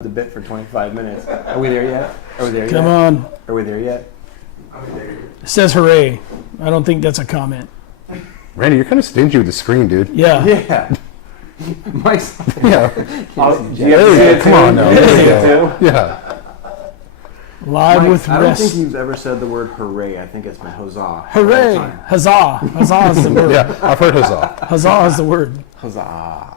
the bit for 25 minutes. Are we there yet? Come on. Are we there yet? It says hooray. I don't think that's a comment. Randy, you're kind of stingy with the screen, dude. Yeah. Yeah. Mike's. Yeah. Come on now. Yeah. Live Mike, with I don't rest. think you've ever said the word hooray. I think it's been huzzah. Hooray. all the time. Huzzah. Huzzah is the word. Yeah, I've heard huzzah. Huzzah is the word. Huzzah.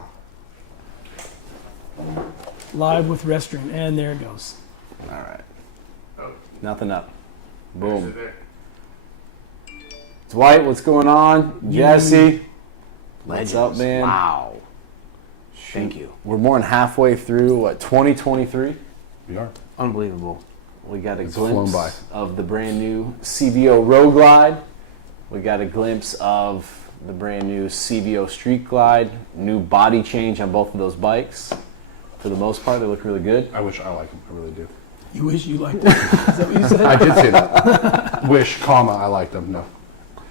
Live with restroom. And there it goes. All right. Nothing up. Boom. Dwight, what's going on? Jesse, Legends. what's up, man? Wow. Thank you. We're more than halfway through, 2023? We are. Unbelievable. We got a It's flown by. glimpse of the brand new CVO Road Glide. We got a glimpse of the brand new CVO Street Glide. New body change on both of those bikes. For the most part, they look really good. I wish I like them. I really do. You wish you liked it. Is that what you said? I did say that. Wish, comma, I like them. No.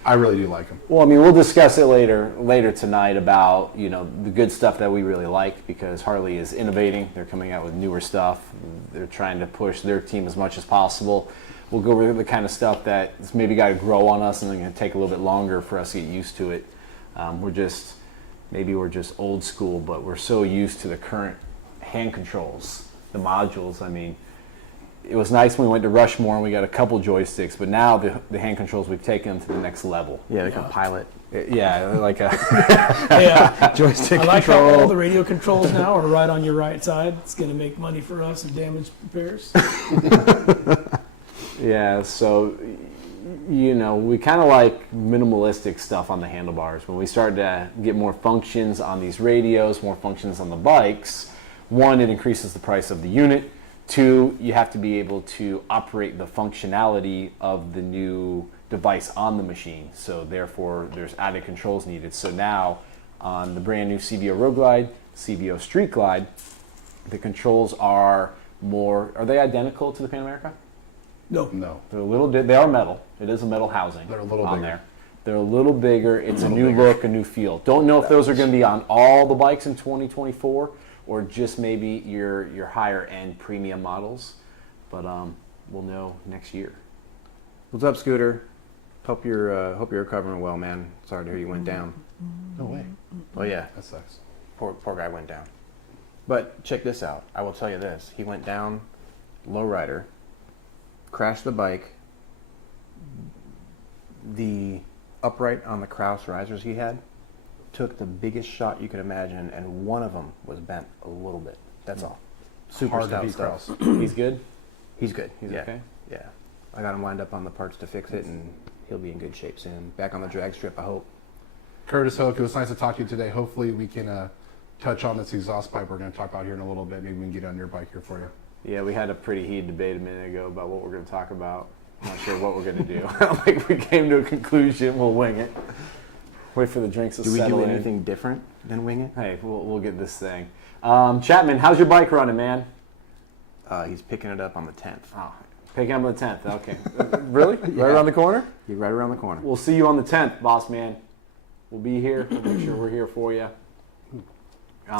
I really do like them. Well, I mean, we'll discuss it later tonight about, the good stuff that we really like, because Harley is innovating. They're coming out with newer stuff. They're trying to push their team as much as possible. We'll go over the kind of stuff that's maybe got to grow on us and then going to take a little bit longer for us to get used to it. We're just old school, but we're so used to the current hand controls, the modules. I mean, it was nice when we went to Rushmore and we got a couple joysticks, but now the hand controls, we've taken them to the next level. Yeah, like a pilot. Yeah, like a Yeah. Joystick I like how control. all the radio controls now are right on your right side. It's going to make money for us if damage repairs. yeah. So, we kind of like minimalistic stuff on the handlebars. When we started to get more functions on these radios, more functions on the bikes, one, it increases the price of the unit. Two, you have to be able to operate the functionality of the new device on the machine. So therefore, there's added controls needed. So now, on the brand new CVO Road Glide, CVO Street Glide, the controls are they identical to the Pan America? No. No. They are metal. It is a metal housing. They're a little on bigger. there. They're a little bigger. It's a new bigger. look, a new feel. Don't know if those are going to be on all the bikes in 2024 or just maybe your higher end premium models, but we'll know next year. What's up, Scooter? Hope you're recovering well, man. Sorry to hear you went down. No way. Oh yeah, That sucks. poor guy went down. But check this out. I will tell you this. He went down, lowrider, crashed the bike. The upright on the Kraus risers he had took the biggest shot you could imagine, and one of them was bent a little bit. That's all. Super Hard to stout beat stuff. Kraus. He's good? He's good. He's yeah. okay? Yeah. I got him lined up on the parts to fix it, and he'll be in good shape soon. Back on the drag strip, I hope. Curtis Hook, it was nice to talk to you today. Hopefully we can touch on this exhaust pipe we're going to talk about here in a little bit. Maybe we can get on your bike here for you. Yeah, we had a pretty heated debate a minute ago about what we're going to talk about. I'm not sure what we're going to do. I don't think we came to a conclusion. We'll wing it. Wait for the drinks to Do we settle do in. anything different than wing it? Hey, we'll get this thing. Chapman, how's your bike running, man? He's picking it up on the 10th. Oh, picking up on the 10th. Okay. Really? Yeah. Right around the corner? He's right around the corner. We'll see you on the 10th, boss man. We'll be here. We'll make sure we're here for you.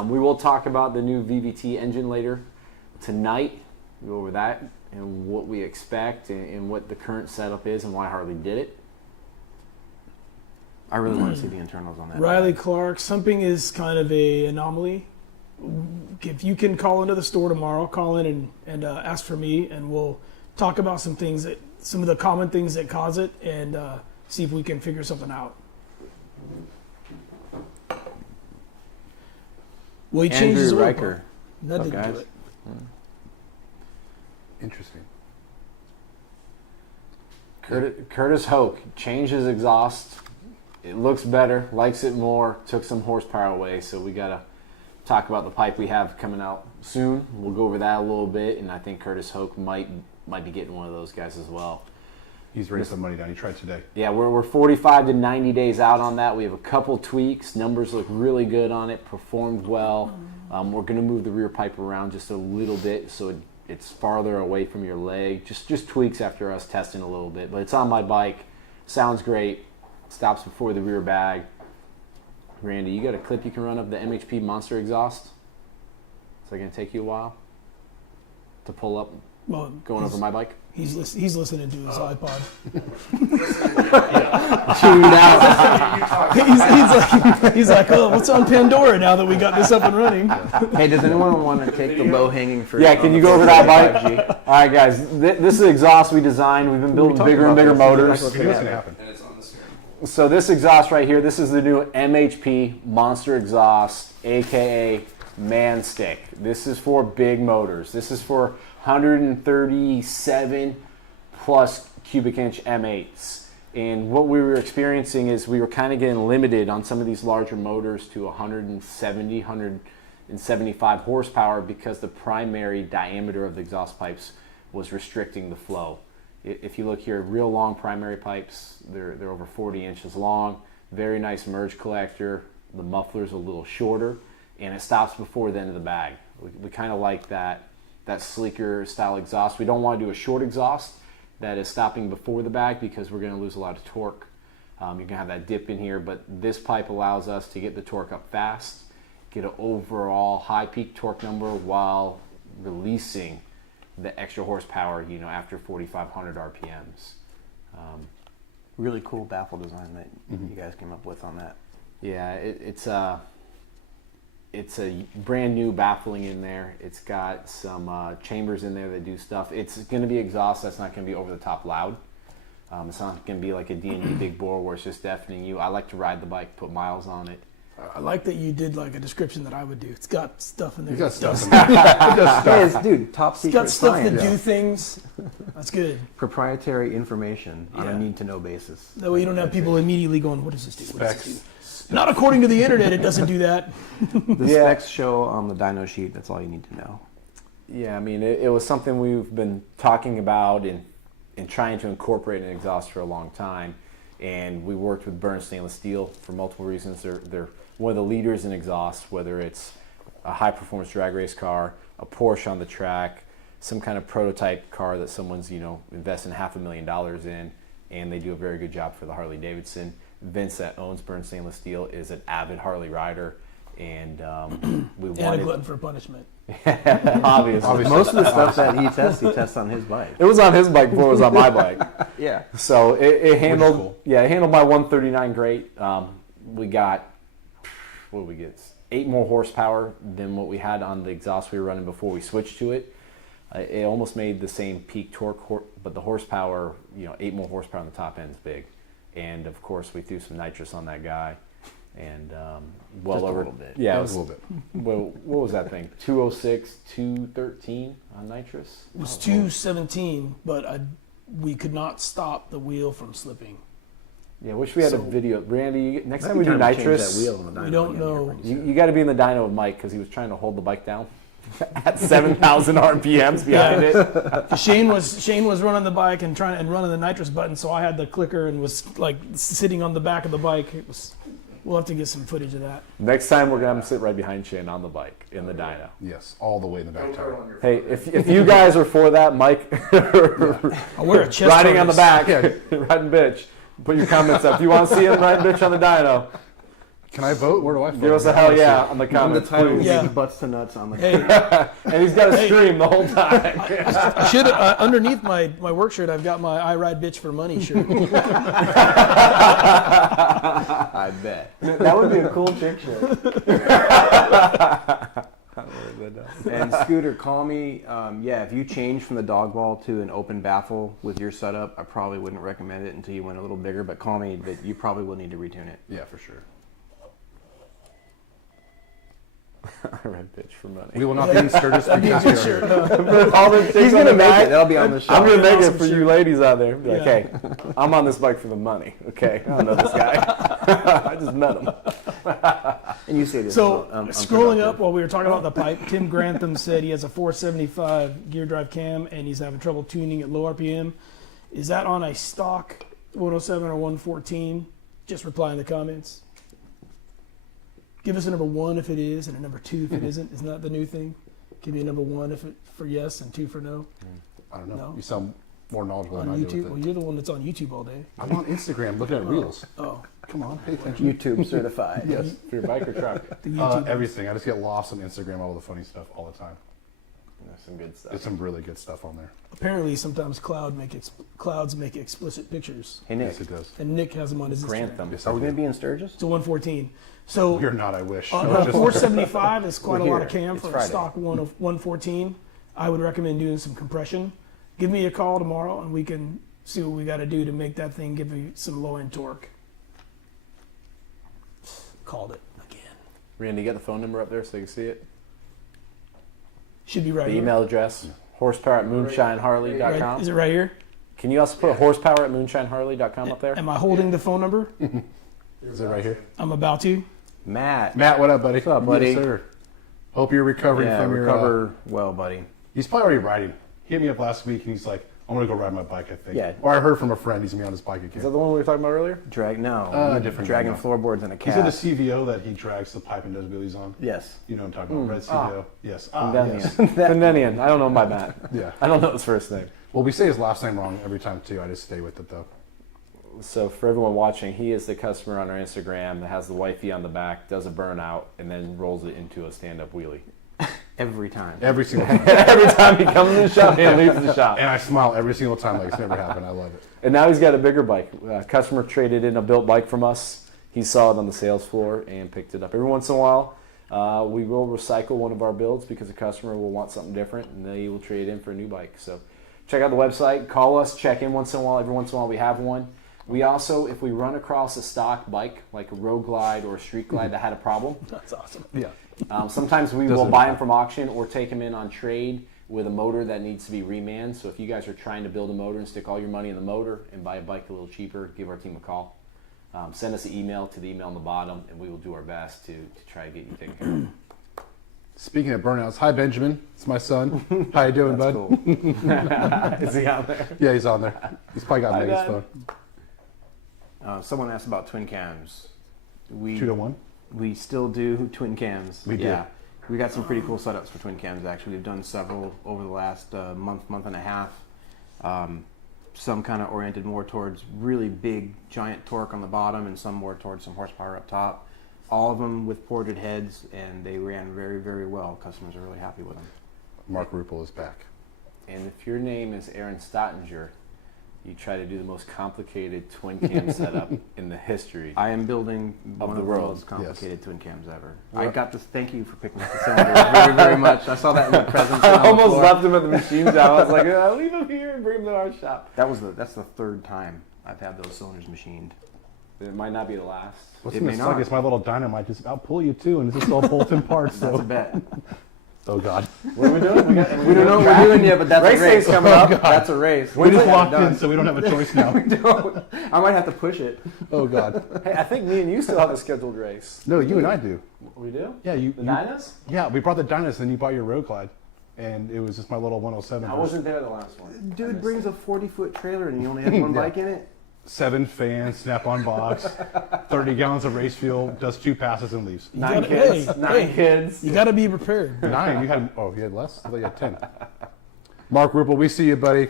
We will talk about the new VVT engine later tonight. Go over that and what we expect and what the current setup is and why Harley did it. I really want to see the internals on that. Riley Clark, something is kind of a anomaly. If you can call into the store tomorrow, call in and ask for me, and we'll talk about some of the common things that cause it, and see if we can figure something out. Well, he changed his Andrew oil Riker. pump. That What's up, didn't do guys? it. Interesting. Curtis Hoke changed his exhaust. It looks better, likes it more, took some horsepower away, so we got to talk about the pipe we have coming out soon. We'll go over that a little bit, and I think Curtis Hoke might be getting one of those guys as well. He's raised some money down. He tried today. Yeah, we're 45 to 90 days out on that. We have a couple tweaks. Numbers look really good on it, performed well. We're going to move the rear pipe around just a little bit so it's farther away from your leg. Just tweaks after us testing a little bit. But it's on my bike. Sounds great. Stops before the rear bag. Randy, you got a clip you can run of the MHP Monster exhaust? Is that going to take you a while? to pull up Well, going over my bike? He's listening to his iPod. he's like, oh, what's on Pandora now that we got this up and running? Hey, does anyone want to take the low-hanging fruit? Yeah, can you go over that bike? All right, guys. This is exhaust we designed. We've been building bigger and bigger motors. What's going to happen? So this exhaust right here, this is the new MHP Monster Exhaust, aka Man Stick. This is for big motors. This is for 137 plus cubic inch M8s. And what we were experiencing is we were kind of getting limited on some of these larger motors to 170, 175 horsepower because the primary diameter of the exhaust pipes was restricting the flow. If you look here, real long primary pipes, they're over 40 inches long, very nice merge collector, the muffler's a little shorter, and it stops before the end of the bag. We kind of like that sleeker style exhaust. We don't want to do a short exhaust that is stopping before the bag because we're going to lose a lot of torque. You can have that dip in here, but this pipe allows us to get the torque up fast, get an overall high peak torque number while releasing the extra horsepower, after 4,500 RPMs. Really cool baffle design that you guys came up with on that. Yeah, it's a brand new baffling in there. It's got some chambers in there that do stuff. It's going to be exhaust that's not going to be over the top loud. It's not going to be like a D&D big bore where it's just deafening you. I like to ride the bike, put miles on it. I like that you did like a description that I would do. It's got stuff in there. You got that stuff does- in there. Hey, it's, dude, top It's secret got stuff that science. do things. That's good. Proprietary information on Yeah. a need-to-know basis. That way you don't have people immediately going, what does this do? What does this Specs. do? Not according to the internet, it doesn't do that. The specs show on the dyno sheet. That's all you need to know. Yeah, I mean, it was something we've been talking about and trying to incorporate in exhaust for a long time. And we worked with Burn Stainless Steel for multiple reasons. They're one of the leaders in exhaust, whether it's a high-performance drag race car, a Porsche on the track, some kind of prototype car that someone's, investing $500,000 in, and they do a very good job for the Harley-Davidson. Vince, that owns Burn Stainless Steel, is an avid Harley rider, and we And a wanted... glutton for punishment. Obviously. Most of the stuff that he tests on his bike. It was on his bike before it was on my bike. Yeah. So it handled, cool. it handled my 139 great. We got, what did we get? 8 more horsepower than what we had on the exhaust we were running before we switched to it. It almost made the same peak torque, but the horsepower, 8 more horsepower on the top end is big. And of course, we threw some nitrous on that guy, and well Just a over little bit. Yeah, Yeah, it was a little bit. Well, what was that thing? 206, 213 on nitrous. It was 217, but we could not stop the wheel from slipping. Yeah, wish we had a So- video. Randy, next time Might we be do time to change nitrous, that wheel on the dyno We don't again here know. pretty soon. you got to be in the dyno with Mike because he was trying to hold the bike down at 7,000 RPMs behind it. Shane was running the bike and running the nitrous button, so I had the clicker and was like sitting on the back of the bike. We'll have to get some footage of that. Next time we're gonna have him sit right behind Shane on the bike in the dyno. Yes, all the way in the back tire. Hey, if you guys are for that, Mike, I'll wear a chest riding on the harness. back, riding bitch. Put your comments up. If you want to see him riding bitch on the dyno, Can I vote? Where do I vote? give us a hell yeah on the On the comments, title, please. Yeah. butts to nuts on the. Hey, And he's got a stream the whole time. I should underneath my work shirt, I've got my "I Ride Bitch for Money" shirt. I bet. That would be a cool chick shirt. And Scooter, call me. If you change from the dog wall to an open baffle with your setup, I probably wouldn't recommend it until you went a little bigger. But call me that you probably will need to retune it. Yeah, for sure. I ride bitch for money. We will not be in Sturgis That'd be a because good we are shirt. here. All the chicks He's on gonna the make back, it. That'll be on the show. I'm gonna make Awesome it for you shirt. ladies out there. Be like, Yeah. hey, I'm on this bike for the money. Okay, I don't know this guy. I just met him. And you say this. So scrolling unproductive. up while we were talking about the pipe, Tim Grantham said he has a 475 gear drive cam and he's having trouble tuning at low RPM. Is that on a stock 107 or 114? Just reply in the comments. Give us a number 1 if it is and a number 2 if it isn't. Isn't that the new thing? Give me a number 1 for yes and 2 for no. I don't know. No. You sound more knowledgeable than On I do. YouTube? with Well, it. you're the one that's on YouTube all day. I'm on Instagram looking at reels. Oh, Come on, pay attention. YouTube certified. Yes. For your bike or truck? the YouTube. Everything. I just get lost on Instagram, all the funny stuff all the time. Some good stuff. There's some really good stuff on there. Apparently, sometimes clouds make explicit pictures, Hey Nick, Yes, it does. and Nick has them on his Instagram. Grant them. Yes, are I we do. going to be in Sturgis? It's a 114. So You're not, I wish. on I was a just- 475 is quite a We're lot of here. cam It's for a Friday. stock 114. I would recommend doing some compression. Give me a call tomorrow, and we can see what we got to do to make that thing give you some low end torque. Called it again. Randy, you got the phone number up there so you can see it? Should be right The here. email address, horsepower at Right, moonshineharley.com. is it right here? Can you also put horsepower at moonshineharley.com up there? Am I holding the phone number? Is it right here? I'm about to. Matt. Matt, what up, buddy? What's up, buddy? Yes, sir. Hope you're recovering Yeah, from your. recover well, buddy. He's probably already riding. He hit me up last week and he's like, I'm going to go ride my bike, I think. Yeah. Or I heard from a friend he's going to be on his bike Is that again. the one we were talking about earlier? Different Dragging guy, no. floorboards in a Is it a cast. CVO that he drags the pipe and does wheelies on? Yes. You know what I'm talking about, red CVO? Yes. Yes. Pendenian. I don't know him by Matt. Yeah. I don't know his first name. Well, we say his last name wrong every time, too. I just stay with it, though. So for everyone watching, he is the customer on our Instagram that has the wifey on the back, does a burnout, and then rolls it into a stand-up wheelie. Every time. Every single time. Every time he comes in the shop and leaves the shop. And I smile every single time like it's never happened. I love it. And now he's got a bigger bike. Customer traded in a built bike from us. He saw it on the sales floor and picked it up. Every once in a while, we will recycle one of our builds because a customer will want something different, and they will trade in for a new bike. So check out the website. Call us. Check in once in a while. Every once in a while, we have one. We also, if we run across a stock bike, like a Road Glide or a Street Glide that had a problem, That's awesome. Yeah. sometimes we will buy them from auction or take them in on trade with a motor that needs to be remanned. So if you guys are trying to build a motor and stick all your money in the motor and buy a bike a little cheaper, give our team a call. Send us an email to the email on the bottom, and we will do our best to try to get you taken care of. Speaking of burnouts, hi, Benjamin. It's my son. How you doing, That's bud? cool. Is he out there? Yeah, he's on there. He's probably got Hi, Megan's Dad. phone. Someone asked about twin cams. We 2 to 1. We still do twin cams. We do. Yeah. We got some pretty cool setups for twin cams, actually. We've done several over the last month and a half. Some kind of oriented more towards really big, giant torque on the bottom, and some more towards some horsepower up top. All of them with ported heads, and they ran very, very well. Customers are really happy with them. Mark Ruppel is back. And if your name is Aaron Stottinger, you try to do the most complicated twin cam setup in the history. I am building one the of the world. most complicated twin cams ever. Well- I got this. Thank you for picking up the cylinder very, very much. I saw that in the present. I almost left him at the machine shop. I was like, I'll leave him here and bring him to our shop. That's the third time I've had those cylinders machined. It might not be the last. What's It going may to suck not. is my little dynamite just outpull you too, and it's just all bolt-in parts. That's a So. bet. Oh, God. What are we doing? We We don't know what we're doing yet, but that's Race a race day's coming up. That's a race. We just We're locked done. in, so we don't have a choice now. Don't. I might have to push it. Oh, God. Hey, I think me and you still have a scheduled race. No, you and I do. We do? Yeah, you. The Dynas? Yeah, we brought the Dynas, and you bought your Road Glide, and it was just my little 107. I wasn't there the last one. I Dude missed brings it. a 40-foot trailer and you only have one Yeah. bike in it? 7 fans, snap-on box, 30 gallons of race fuel, does 2 passes and leaves. Nine gotta- kids. hey, Nine hey. kids. You got to be prepared. 9. You had you had less? I thought you had 10. Mark Ruppel, we see you, buddy.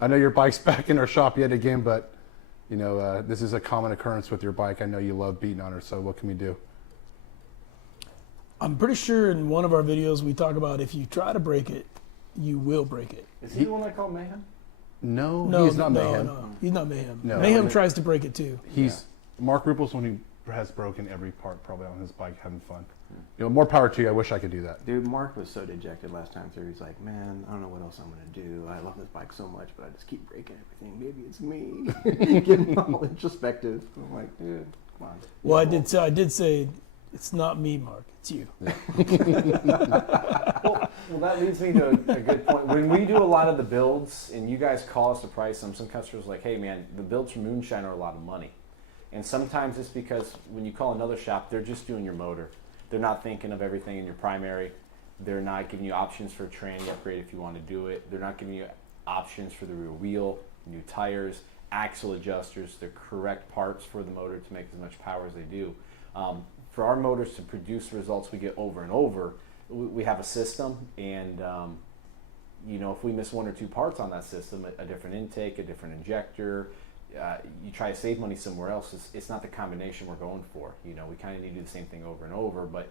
I know your bike's back in our shop yet again, but you know this is a common occurrence with your bike. I know you love beating on her, so what can we do? I'm pretty sure in one of our videos we talk about if you try to break it, you will break it. Is he the one I call Mayhem? No, No, he's not no, Mayhem. no, he's not Mayhem. No. Mayhem tries to break it too. He's Mark Ruppel's the one who has broken every part probably on his bike, having fun. You know, more power to you. I wish I could do that. Dude, Mark was so dejected last time through. He's like, man, I don't know what else I'm going to do. I love this bike so much, but I just keep breaking everything. Maybe it's me. Getting all introspective. I'm like, dude, come on. Well, I did say it's not me, Mark. It's you. Well, that leads me to a good point. When we do a lot of the builds, and you guys call us to price them, some customers are like, hey, man, the builds from Moonshine are a lot of money. And sometimes it's because when you call another shop, they're just doing your motor. They're not thinking of everything in your primary. They're not giving you options for a training upgrade if you want to do it. They're not giving you options for the rear wheel, new tires, axle adjusters, the correct parts for the motor to make as much power as they do. For our motors to produce the results we get over and over, we have a system, and you know, if we miss 1 or 2 parts on that system, a different intake, a different injector, you try to save money somewhere else, it's not the combination we're going for. You know, we kind of need to do the same thing over and over, but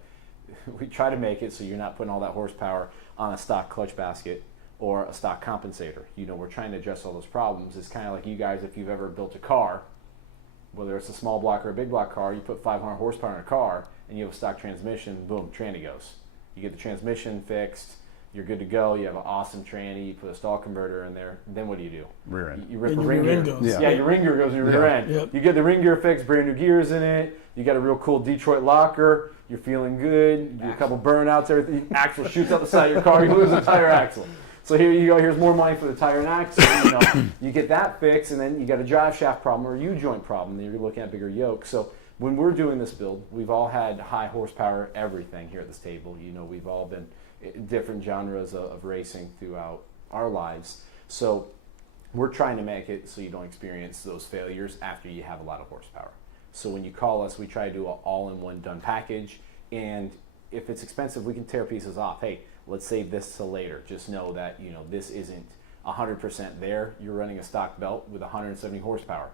we try to make it so you're not putting all that horsepower on a stock clutch basket or a stock compensator. We're trying to address all those problems. It's kind of like you guys, if you've ever built a car, whether it's a small block or a big block car, you put 500 horsepower in a car and you have a stock transmission, boom, tranny goes. You get the transmission fixed, you're good to go. You have an awesome tranny. You put a stall converter in there. Then what do? Rear end. You rip And a your ring rear gear. end goes. Yeah, your ring gear goes in your rear end. Yep. You get the ring gear fixed, brand new gears in it. You got a real cool Detroit locker. You're feeling good. You do a couple burnouts. Everything. Axle shoots out the side of your car. You lose the tire axle. So here you go. Here's more money for the tire and axle. You get that fixed, and then you got a drive shaft problem or a U-joint problem. Then you're looking at bigger yoke. So when we're doing this build, we've all had high horsepower everything here at this table. We've all been different genres of racing throughout our lives. So we're trying to make it so you don't experience those failures after you have a lot of horsepower. So when you call us, we try to do an all-in-one done package. And if it's expensive, we can tear pieces off. Hey, let's save this till later. Just know that this isn't 100% there. You're running a stock belt with 170 horsepower.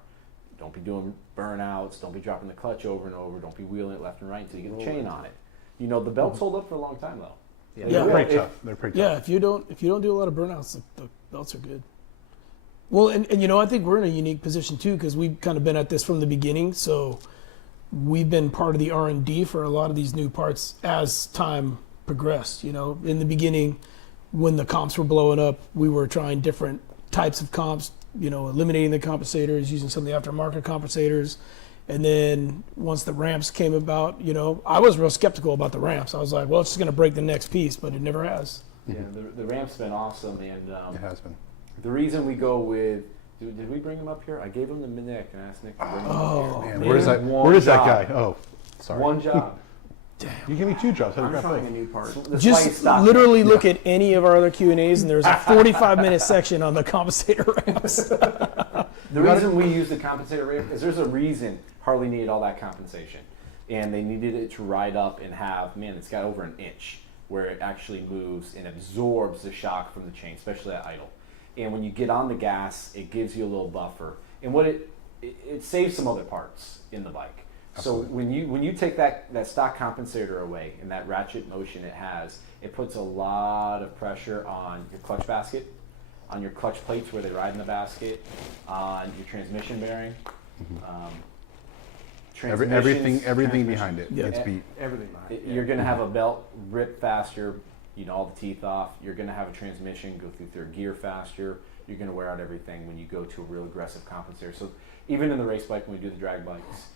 Don't be doing burnouts. Don't be dropping the clutch over and over. Don't be wheeling it left and right until you get the chain on it. The belts hold up for a long time though. They're pretty tough. They're pretty tough. Yeah, if you don't do a lot of burnouts, the belts are good. Well, and I think we're in a unique position too because we've kind of been at this from the beginning. So we've been part of the R&D for a lot of these new parts as time progressed. In the beginning, when the comps were blowing up, we were trying different types of comps. Eliminating the compensators, using some of the aftermarket compensators. And then once the ramps came about, I was real skeptical about the ramps. I was like, well, it's just going to break the next piece, but it never has. Yeah, the ramp's been awesome, and It has been. the reason we go with, did we bring him up here? I gave him the Nick and asked Nick to bring him up here. Man, They where is did that? one Where is that job. guy? Oh, sorry. One job. You give me 2 jobs. How do I'm you trying a grab new part. That's why Just you stopped. literally look at any of our other Q&As, and there's a 45-minute section on the compensator ramps. The reason we use the compensator ramp is there's a reason Harley needed all that compensation. And they needed it to ride up and have, it's got over an inch where it actually moves and absorbs the shock from the chain, especially at idle. And when you get on the gas, it gives you a little buffer. And what it saves some other parts in the bike. Absolutely. So when you take that stock compensator away and that ratchet motion it has, it puts a lot of pressure on your clutch basket, on your clutch plates where they ride in the basket, on your transmission bearing. Everything behind it Yeah. gets beat. Everything behind it. You're going to have a belt rip faster, all the teeth off. You're going to have a transmission go through third gear faster. You're going to wear out everything when you go to a real aggressive compensator. So even in the race bike, when we do the drag bikes,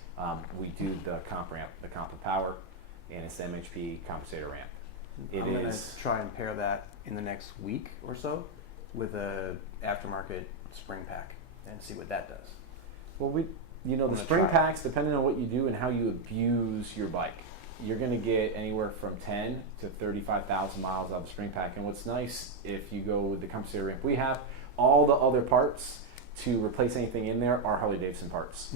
we do the comp ramp, the comp of power, and it's the MHP compensator ramp. I'm going to try and pair that in the next week or so with a aftermarket spring pack and see what that does. Well, the spring packs, depending on what you do and how you abuse your bike, you're going to get anywhere from 10 to 35,000 miles out of the spring pack. And what's nice, if you go with the compensator ramp we have, all the other parts to replace anything in there are Harley-Davidson parts.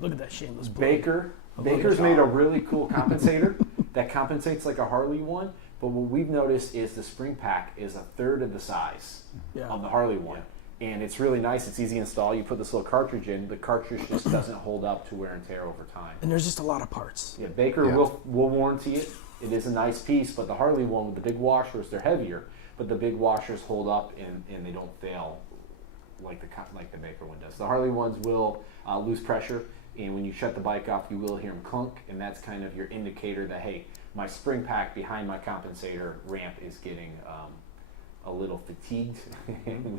Look at that shameless plug. Baker's made a really cool compensator that compensates like a Harley one, but what we've noticed is the spring pack is a third of the size of the Harley one. And it's really nice. It's easy to install. You put this little cartridge in. The cartridge just doesn't hold up to wear and tear over time. And there's just a lot of parts. Yeah, Baker will warranty it. It is a nice piece, but the Harley one with the big washers, they're heavier, but the big washers hold up and they don't fail like the Baker one does. The Harley ones will lose pressure, and when you shut the bike off, you will hear them clunk, and that's kind of your indicator that, hey, my spring pack behind my compensator ramp is getting a little fatigued.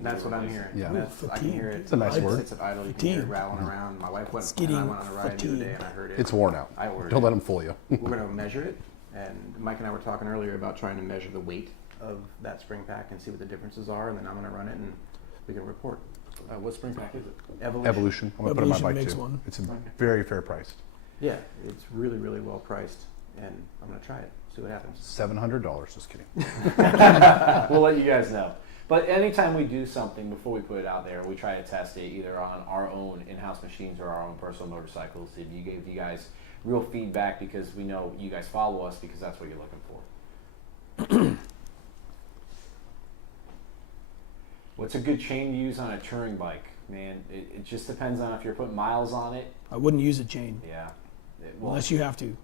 That's what I'm hearing. Yeah. I can hear it. It's a nice word. It's at idle. You can hear it rattling around. My wife went It's and I went on a ride the other day getting and I heard it. It's worn out. I ordered Don't it. let them fool you. We're going to measure it, and Mike and I were talking earlier about trying to measure the weight of that spring pack and see what the differences are, and then I'm going to run it and we can report. What spring pack is it? Evolution. I'm going to put it on my Evolution bike makes too. one. It's very fair priced. Yeah, it's really, really well priced, and I'm going to try it, see what happens. $700. Just kidding. We'll let you guys know. But anytime we do something, before we put it out there, we try to test it either on our own in-house machines or our own personal motorcycles. Did you give you guys real feedback, because we know you guys follow us because that's what you're looking for. What's a good chain to use on a touring bike? Man, it just depends on if you're putting miles on it. I wouldn't use a chain Yeah. unless you have to.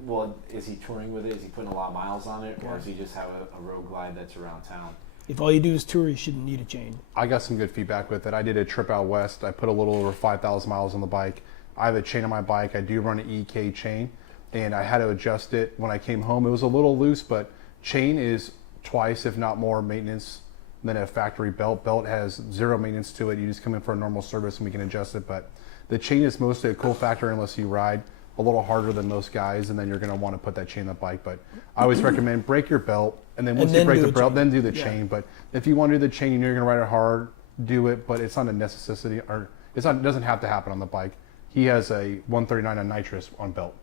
Well, is he touring with it? Is he putting a lot of miles on it, or Yeah. does he just have a road glide that's around town? If all you do is tour, you shouldn't need a chain. I got some good feedback with it. I did a trip out west. I put a little over 5,000 miles on the bike. I have a chain on my bike. I do run an EK chain, and I had to adjust it when I came home. It was a little loose, but chain is twice, if not more, maintenance than a factory belt. Belt has zero maintenance to it. You just come in for a normal service, and we can adjust it. But the chain is mostly a cool factor unless you ride a little harder than most guys, and then you're going to want to put that chain on the bike. But I always recommend break your belt, and then once And you then break do the the belt, chain. then do the Yeah. chain. But if you want to do the chain, you know you're going to ride it hard, do it. But it's not a necessity, or it doesn't have to happen on the bike. He has a 139 on nitrous on belt,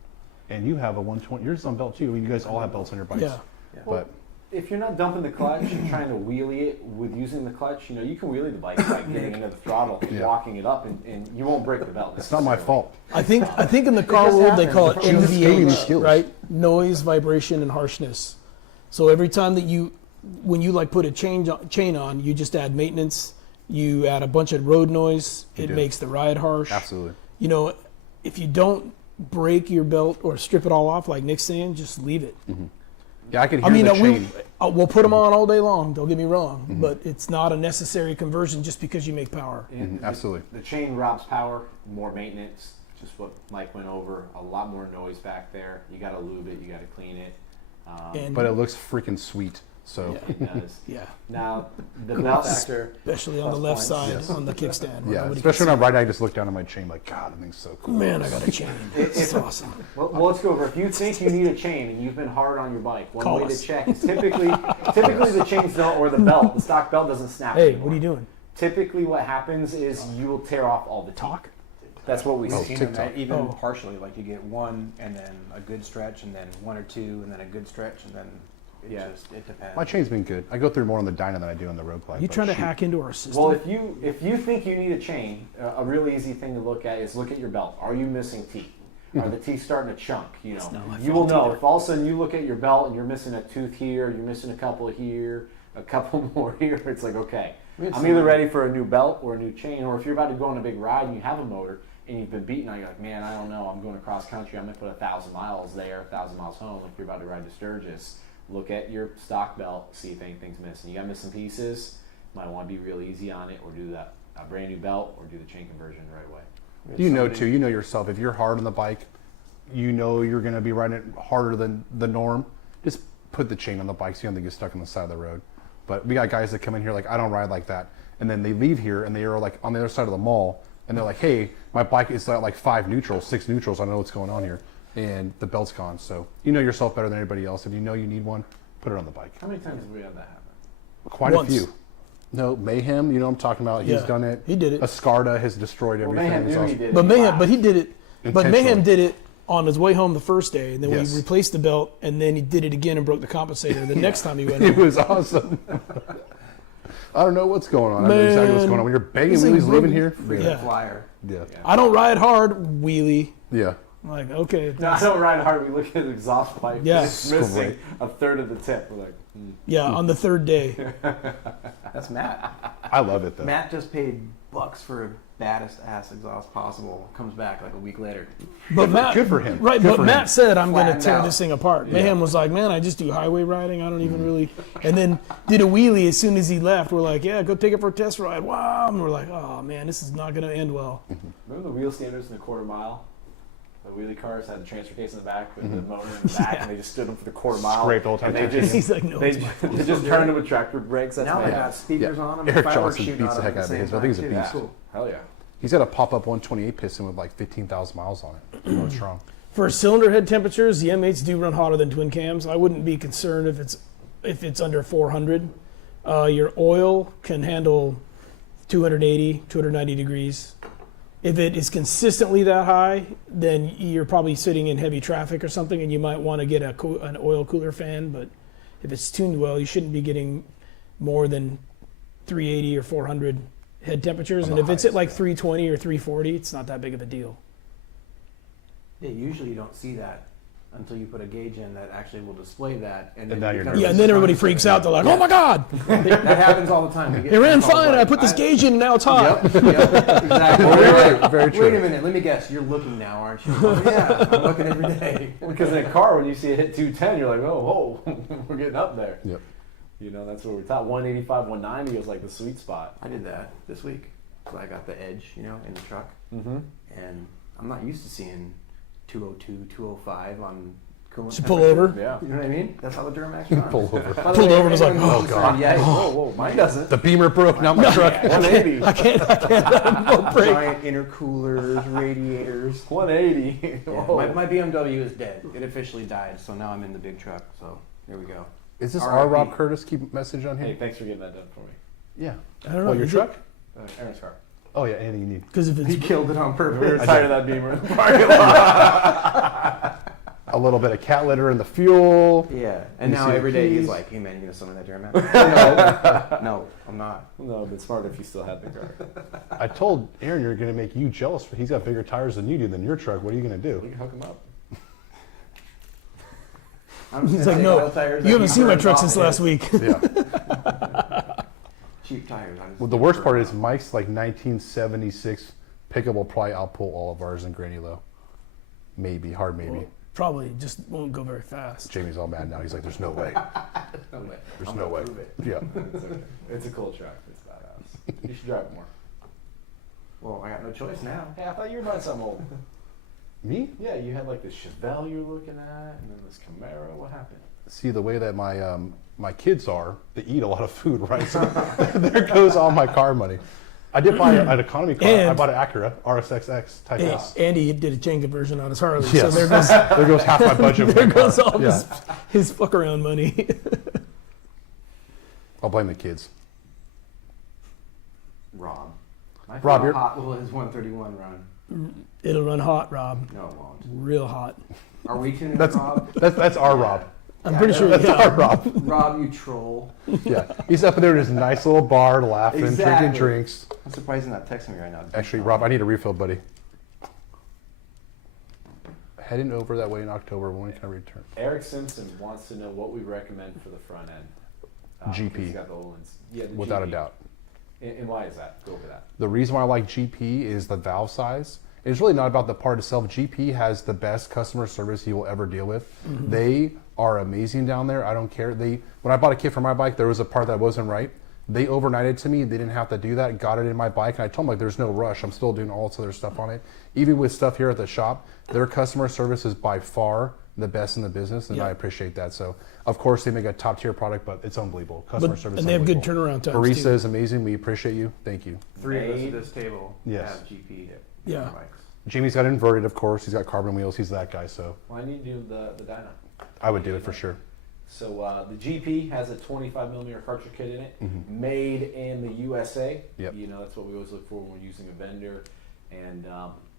and you have a 120. Yours is on belt too. You guys all have belts on your bikes. Yeah. But If you're not dumping the clutch and trying to wheelie it with using the clutch, you can wheelie the bike by getting into the throttle, Yeah. walking it up, and you won't break the belt. it's not my fault. I think in the car just world they call it happens. She's just giving me NVH, skills. right? Noise, vibration, and harshness. So every time that when you like put a chain on, you just add maintenance. You add a bunch of road noise. It do. makes the ride harsh. Absolutely. If you don't break your belt or strip it all off, like Nick's saying, just leave it. Yeah, I can hear I mean, the chain. we'll put them on all day long. Don't get me wrong, Mm-hmm. but it's not a necessary conversion just because you make power. Absolutely. The chain robs power, more maintenance. Just what Mike went over. A lot more noise back there. You got to lube it. You got to clean it. And But it looks freaking sweet. So It does. yeah, Now the belt factor. especially on the left side on the kickstand. where yeah, nobody especially can when I'm riding, I just look down at my chain like, God, that thing's so cool. see. Man, I got a chain. It's awesome. Well, let's go over. If you think you need a chain and you've been hard on your bike, one Call way us. to check is typically the chains don't, or the stock belt doesn't snap. Hey, anymore. what are you doing? Typically, what happens is you will tear off all the Talk? That's what we We've see. seen them TikTok. even Oh. partially, like you get one and then a good stretch and then one or two and then a good stretch and then it depends. My chain's been good. I go through more on the Dyna than I do on the road glide. You but trying to shoot. hack into our system? Well, if you think you need a chain, a really easy thing to look at is look at your belt. Are you missing teeth? Are the teeth starting to chunk? not my You will fault know either. if all of a sudden you look at your belt and you're missing a tooth here, you're missing a couple here, a couple more here. It's like, okay, We had I'm some- either ready for a new belt or a new chain, or if you're about to go on a big ride and you have a motor and you've been beaten on, you're like, man, I don't know, I'm going across country, I'm gonna put 1,000 miles there, 1,000 miles home. If you're about to ride to Sturgis, look at your stock belt, see if anything's missing. You got missing pieces, might want to be real easy on it, or do that a brand new belt, or do the chain conversion the right way. You know too. You know yourself. If you're hard on the bike, you know you're going to be riding it harder than the norm. Just put the chain on the bike so you don't have to get stuck on the side of the road. But we got guys that come in here like, I don't ride like that, and then they leave here and they are like on the other side of the mall, and they're like, hey, my bike is at like 5 neutrals, 6 neutrals. I don't know what's going on here, and the belt's gone. So you know yourself better than anybody else. If you know you need one, put it on the bike. How many times have we had that happen? Quite Once. a few. No, Mayhem, you know what I'm talking about. He's Yeah, done it. he did it. Escarda has destroyed Well, everything. Mayhem It's knew he awesome. did it. But Mayhem, Wow. but he did it. But Intentionally. Mayhem did it on his way home the first day, and then Yes. we replaced the belt, and then he did it again and broke the compensator. The next time he went It home. was awesome. I don't know what's going on. I know exactly what's Man. going on. When you're begging This thing wheelies leaving broke- here, Yeah. Flyer. yeah. I don't ride hard, wheelie. Yeah. I'm like, okay. No, I don't ride hard. We look at the exhaust pipe. Yeah. It's missing Great. a third of the tip. We're like, Yeah, on the third day. That's Matt. I love it though. Matt just paid bucks for a baddest ass exhaust possible. Comes back like a week later. But Matt, good for him. Right, Good but for Matt him. said, I'm going to Flattened tear out. this thing apart. Mayhem was like, man, I just do highway riding. I don't even really. And then did a wheelie as soon as he left. We're like, yeah, go take it for a test ride. Wow. And we're like, oh, man, this is not going to end well. remember the wheel standards in the quarter mile? The wheelie cars had the transfer case in the back with the motor in the back, and they just stood them for the quarter mile. Scraped all the time. And they just, He's like, no, they, it's my they just turned them with tractor brakes. That's Now my they got speakers Yeah. on them. Eric and fireworks Johnson shooting beats out the of heck them out of at his, the but I think same he's a time, beast. too. Cool. Hell yeah. He's got a pop-up 128 piston with like 15,000 miles on it. You know it's strong. For cylinder head temperatures, the M8s do run hotter than twin cams. I wouldn't be concerned if it's under 400. Your oil can handle 280, 290 degrees. If it is consistently that high, then you're probably sitting in heavy traffic or something, and you might want to get an oil cooler fan. But if it's tuned well, you shouldn't be getting more than 380 or 400 head temperatures. On And the if it's at highest, like yeah. 320 or 340, it's not that big of a deal. Yeah, usually you don't see that until you put a gauge in that actually will display that. And then now you you're kind nervous. Yeah, and then everybody freaks out. They're like, "Oh my God, that happens all the time. We get it ran phone calls fine. I like, put this gauge in, and now it's hot." Yep, exactly. Very true. Wait a minute, let me guess. You're looking now, aren't you? Oh, yeah, I'm looking every day. Because in a car, when you see it hit 210, you're like, oh, whoa, we're getting up there. Yep. You know, that's where we're taught. 185, 190 was like the sweet spot. I did that this week. So I got the edge, in the truck. Mm-hmm. And I'm not used to seeing 202, 205 on coolant. Should pull over. Yeah. You know what I mean? That's how the Duramax runs. Pull over. By the Pulled way, over and was like, anyone "Oh, who's God." on- Yeah, Whoa, mine doesn't. The beamer broke, not my truck. 180. I can't no break. giant intercoolers, radiators. 180. Yeah, Whoa. my BMW is dead. It officially died, so now I'm in the big truck. So here we go. Is this R.I.P. our Rob Curtis keep message on Hey, here? thanks for getting that done for me. Yeah. I don't know. Your is truck? Aaron's car. Oh yeah, anything you need. Because if He it's killed it on We were purpose. tired of that Beamer in the parking lot. A little bit of cat litter in the fuel. Yeah, and You now see the every day he's keys? like, "Hey man, you gonna sell me that Duramax?" No, I'm not. No, but smart if you still had the car. I told Aaron you're going to make you jealous. He's got bigger tires than you do than your truck. What are you going to We do? can hook him up. I'm he's just like, gonna take "No, oil tires you that haven't he seen my burns truck off since of last his week." Yeah. Cheap tires. I just Well, the worst part burn is Mike's like 1976 pickup will probably outpull all of ours in Granny Low. Maybe, hard maybe. Well, probably just won't go very fast. Jamie's all mad now. He's like, "There's no way. No way. There's I'm no gonna way." prove it. Yeah. It's okay. It's a cool truck. It's badass. You should drive it more. Well, I got no choice now. Hey, I thought you were buying something old. Me? Yeah, you had like this Chevelle you were looking at, and then this Camaro. What happened? See, the way that my kids are, they eat a lot of food, right? So there goes all my car money. I did buy an economy car. I And- bought an Acura RSXX Type Hey, S. Andy did a chain conversion on his Harley, Yes. so there goes There goes half my budget. for there my car. goes all Yeah. his fuck around money. I'll blame the kids. Rob. My Rob, Rob, you're- hot will his 131 run. It'll run hot, Rob. No, it won't. Real hot. Are we tuning That's Rob? that's our Rob. I'm Yeah, pretty sure. That's Yeah. our Rob. Rob, you troll. Yeah, he's up there in his nice little bar, laughing, Exactly. drinking drinks. I'm surprised he's not texting me right now. Actually, Rob, I need a refill, buddy. Heading over that way in October. When can I return? Eric Simpson wants to know what we recommend for the front end. GP. He's got the old ones. Yeah, the Without a GP. doubt. And why is that? Go over that. The reason why I like GP is the valve size. It's really not about the part itself. GP has the best customer service you will ever deal with. They are amazing down there. I don't care. When I bought a kit for my bike, there was a part that wasn't right. They overnighted to me. They didn't have to do that. Got it in my bike, and I told them like, "There's no rush. I'm still doing all this other stuff on it." Even with stuff here at the shop, their customer service is by far the best in the business, and Yeah. I appreciate that. So, of course, they make a top tier product, but it's unbelievable. Customer But, service, and they have good unbelievable. turnaround times Barista too. is amazing. We appreciate you. Thank you. 3 of us Made- at this table Yes. have GP Yeah. bikes. Jamie's got inverted, of course. He's got carbon wheels. He's that guy. So Well, I need to do the dyno. I would do it for sure. So the GP has a 25 millimeter cartridge kit in it, made in the USA. Yep. You know, that's what we always look for when we're using a vendor. And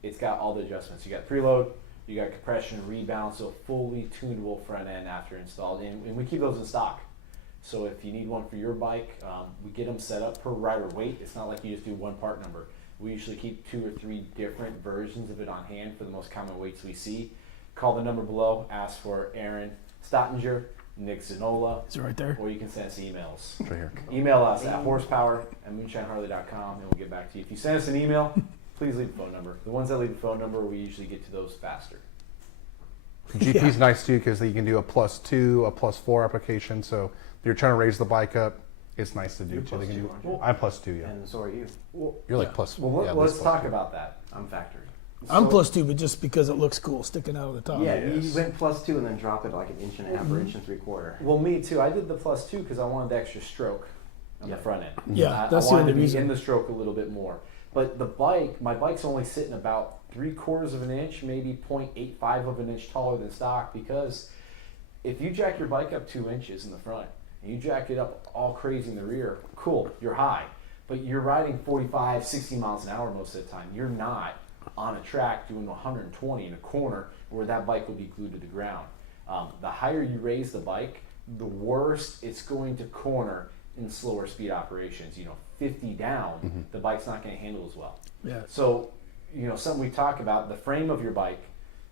it's got all the adjustments. You got preload, you got compression, rebound, so fully tunable front end after installed. And we keep those in stock. So if you need one for your bike, we get them set up per rider weight. It's not like you just do one part number. We usually keep 2 or 3 different versions of it on hand for the most common weights we see. Call the number below, ask for Aaron Stottinger, Nick Zanola, Is it right there? or you can send us emails. It's right here. Email us at horsepower@moonshineharley.com and we'll get back to you. If you send us an email, please leave a phone number. The ones that leave a phone number, we usually get to those faster. GP's nice too because you can do a +2, a +4 application. So if you're trying to raise the bike up, it's nice to do You're too. They can +2, do. aren't you? I'm +2, yeah. And so are you. You're like Yeah. plus. Well, yeah, let's this talk +2. about that. I'm factory. I'm +2, but just because it looks cool sticking out of the top. Yeah, Yes. you went +2 and then dropped it like an inch and a half or inch and 3/4. Well, me too. I did the +2 because I wanted the extra stroke on Yeah. the front end. Yeah, I that's the wanted only to be reason. in the stroke a little bit more. But the bike, my bike's only sitting about 3/4 of an inch, maybe 0.85 of an inch taller than stock because if you jack your bike up 2 inches in the front and you jack it up all crazy in the rear, cool, you're high. But you're riding 45, 60 miles an hour most of the time. You're not on a track doing 120 in a corner where that bike will be glued to the ground. The higher you raise the bike, the worse it's going to corner in slower speed operations. 50 down, the bike's not going to handle as well. Yeah. So, something we talk about, the frame of your bike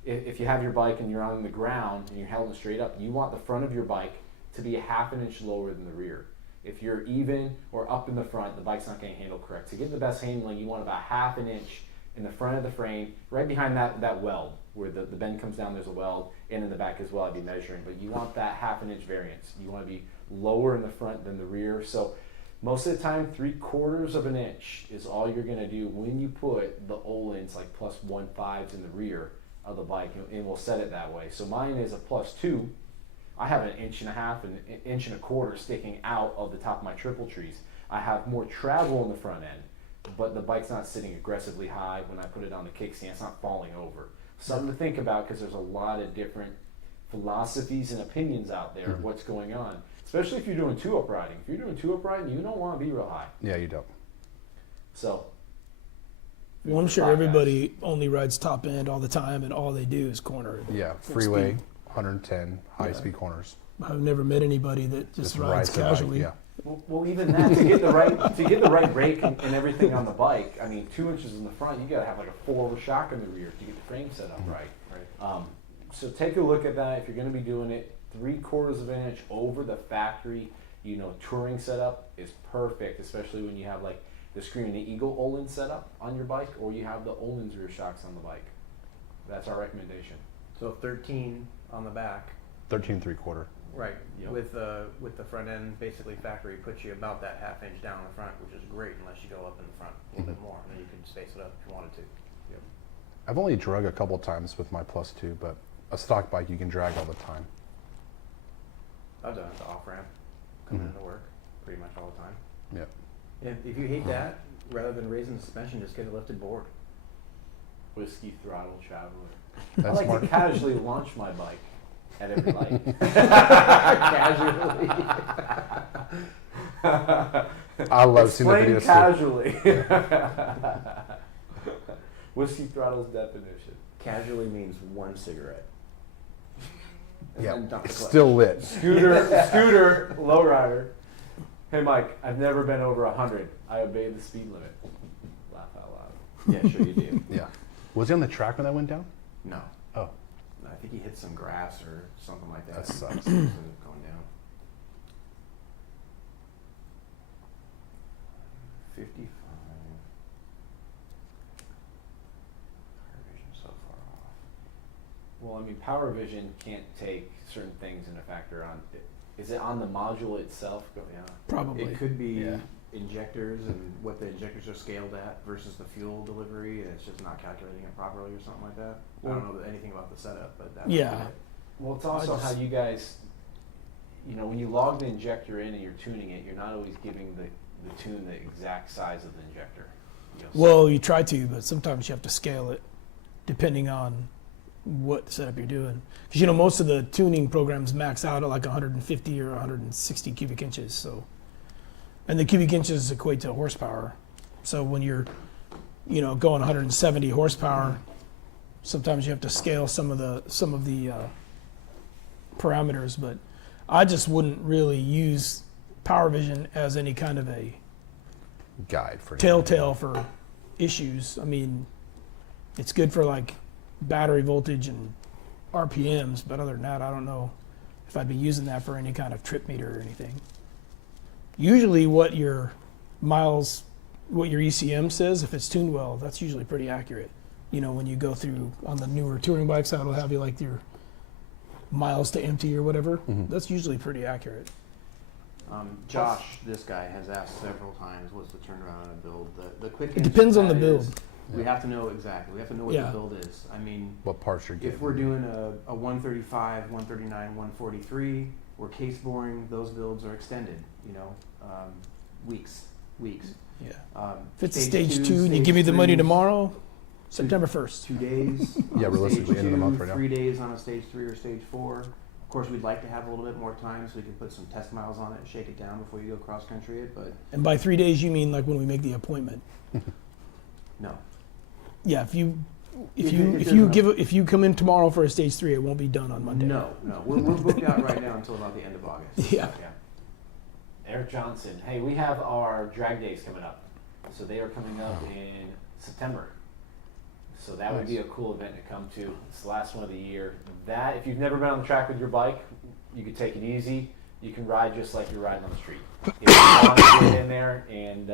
if you have your bike and you're on the ground and you're held straight up, you want the front of your bike to be a half an inch lower than the rear. If you're even or up in the front, the bike's not going to handle correct. To get the best handling, you want about half an inch in the front of the frame, right behind that weld, where the bend comes down, there's a weld, and in the back as well, I'd be measuring. But you want that half an inch variance. You want to be lower in the front than the rear. So most of the time, 3/4 of an inch is all you're going to do when you put the Ohlins, like +1/5 in the rear of the bike, and we'll set it that way. So mine is a +2. I have 1.5 inches and 1.25 inches sticking out of the top of my triple trees. I have more travel in the front end, but the bike's not sitting aggressively high. When I put it on the kickstand, it's not falling over. Something to think about, because there's a lot of different philosophies and opinions out there of what's going on, especially if you're doing two-up riding. If you're doing two-up riding, you don't want to be real high. Yeah, you don't. So, Well, I'm sure everybody only rides top end all the time, and all they do is corner. Yeah, Full freeway, speed. 110, high-speed corners. I've never met anybody that just rides the bike, casually. yeah. well, even that, to get the right brake and everything on the bike. I mean, 2 inches in the front, you got to have like a 4 shock in the rear to get the frame set up right. So take a look at that if you're going to be doing it. 3/4 of an inch over the factory, touring setup is perfect, especially when you have like the Screaming Eagle Olin setup on your bike, or you have the Olin's rear shocks on the bike. That's our recommendation. So 13 on the back. 13 3/4. Right. Yep. With the front end, basically factory puts you about that half inch down in the front, which is great unless you go up in the front a little bit more, and then you can space it up if you wanted to. I've only drug a couple times with my +2, but a stock bike you can drag all the time. I've done it the off ramp, coming into work, pretty much all the time. Yeah. And if you hate that, rather than raising the suspension, just get a lifted board. Whiskey Throttle Traveler. That's I like smart. to casually launch my bike at every light. Casually. I love seeing the Explain videos. casually. Whiskey Throttle's definition. Casually means one cigarette. And Yeah, then dump the it's clutch. still lit. Scooter, lowrider. Hey Mike, I've never been over 100. I obey the speed limit. Laugh out loud. Yeah, sure you do. Yeah. Was he on the track when that went down? No. Oh, I think he hit some grass or something like that. That sucks. Going down. 55. Power vision so far off. Well, I mean, Power Vision can't take certain things into factor on. Is it on the module itself? Yeah. Probably. It could be Yeah. injectors and what the injectors are scaled at versus the fuel delivery, and it's just not calculating it properly or something like that. I don't know anything about the setup, but that's Yeah. Well, it's also how you guys, when you log the injector in and you're tuning it, you're not always giving the tune the exact size of the injector. Well, you try to, but sometimes you have to scale it depending on what setup you're doing. Because most of the tuning programs max out at like 150 or 160 cubic inches. So, and the cubic inches equate to horsepower. So when you're, going 170 horsepower, sometimes you have to scale some of the parameters. But I just wouldn't really use Power Vision as any kind of a guide for telltale for issues. I mean, it's good for like battery voltage and RPMs, but other than that, I don't know if I'd be using that for any kind of trip meter or anything. Usually what your ECM says, if it's tuned well, that's usually pretty accurate. When you go through on the newer touring bikes, that'll have you like your miles to empty or whatever. That's usually pretty accurate. Josh, this guy, has asked several times, what's the turnaround on a build? The quick It answer depends to on the that build. is we have to know exactly. We have to know what Yeah. the build is. I mean, what parts you're getting. if we're doing a 135, 139, 143, we're case boring, those builds are extended, weeks. Yeah. If If it's a stage two and you give me the money tomorrow, September 1st. 2 days. Yeah, on realistically, stage end of the month two, right now. 3 days on a stage 3 or stage 4. Of course, we'd like to have a little bit more time so we can put some test miles on it and shake it down before you go cross country it. But And by 3 days, you mean like when we make the appointment. no, Yeah, if you there's if you come in tomorrow for a stage 3, it won't be done on Monday. no, we're booked out right now until about the end of August. Yeah. Eric Johnson. Hey, we have our drag days coming up. So they are coming up in September. So that would Nice. be a cool event to come to. It's the last one of the year. That, if you've never been on the track with your bike, you could take it easy. You can ride just like you're riding on the street. If you want to get in there and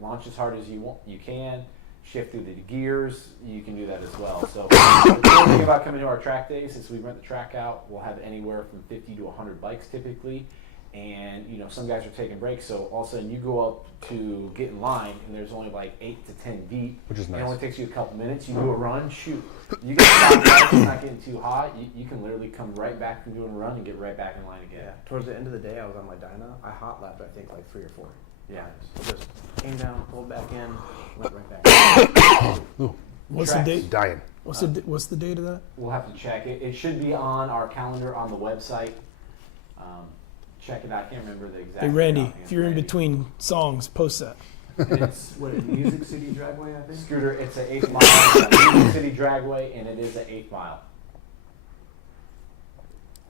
launch as hard as you can, shift through the gears, you can do that as well. So the cool thing about coming to our track days is we rent the track out. We'll have anywhere from 50 to 100 bikes typically. And some guys are taking breaks, so all of a sudden you go up to get in line, and there's only like 8 to 10 deep. Which is nice. It only takes you a couple minutes. You do a run, shoot. You get stopped right, it's not getting too hot. You can literally come right back from doing a run and get right back in line again. Yeah. Towards the end of the day, I was on my dyno. I hot lapped, I think, like 3 or 4. Yeah. Just came down, pulled back in, went right back. What's the Tracks. date? Dying. What's the date of that? We'll have to check it. It should be on our calendar on the website. Check it out. I can't remember the exact. Hey Randy, date. if you're in Randy. between songs, post that. And it's Music City Dragway, I think. Scooter, it's an 8 mile. Union City Dragway, and it is an 8 mile.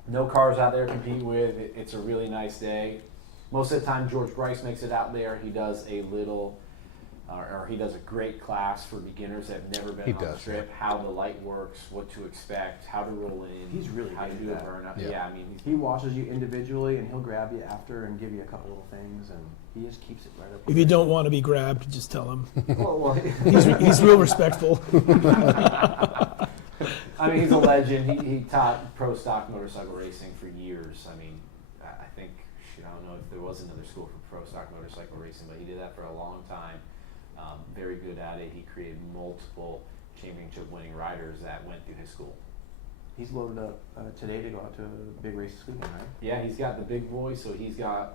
No cars out there to compete with. It's a really nice day. Most of the time, George Bryce makes it out there. He does a little, or he does a great class for beginners that have never been He on the does, strip. How the light works, what to expect, how to roll in. He's really how to good do at a that. burn up. Yeah. Yeah, I mean, He watches you individually, and he'll grab you after and give you a couple little things, and he just keeps it right up. If you don't want to be grabbed, just tell him. well, He's real respectful. I mean, he's a legend. He taught pro stock motorcycle racing for years. I mean, I think, I don't know if there was another school for pro stock motorcycle racing, but he did that for a long time. Very good at it. He created multiple championship winning riders that went through his school. He's loaded up today to go out to a big race this weekend, right? Yeah, he's got the big boy, so he's got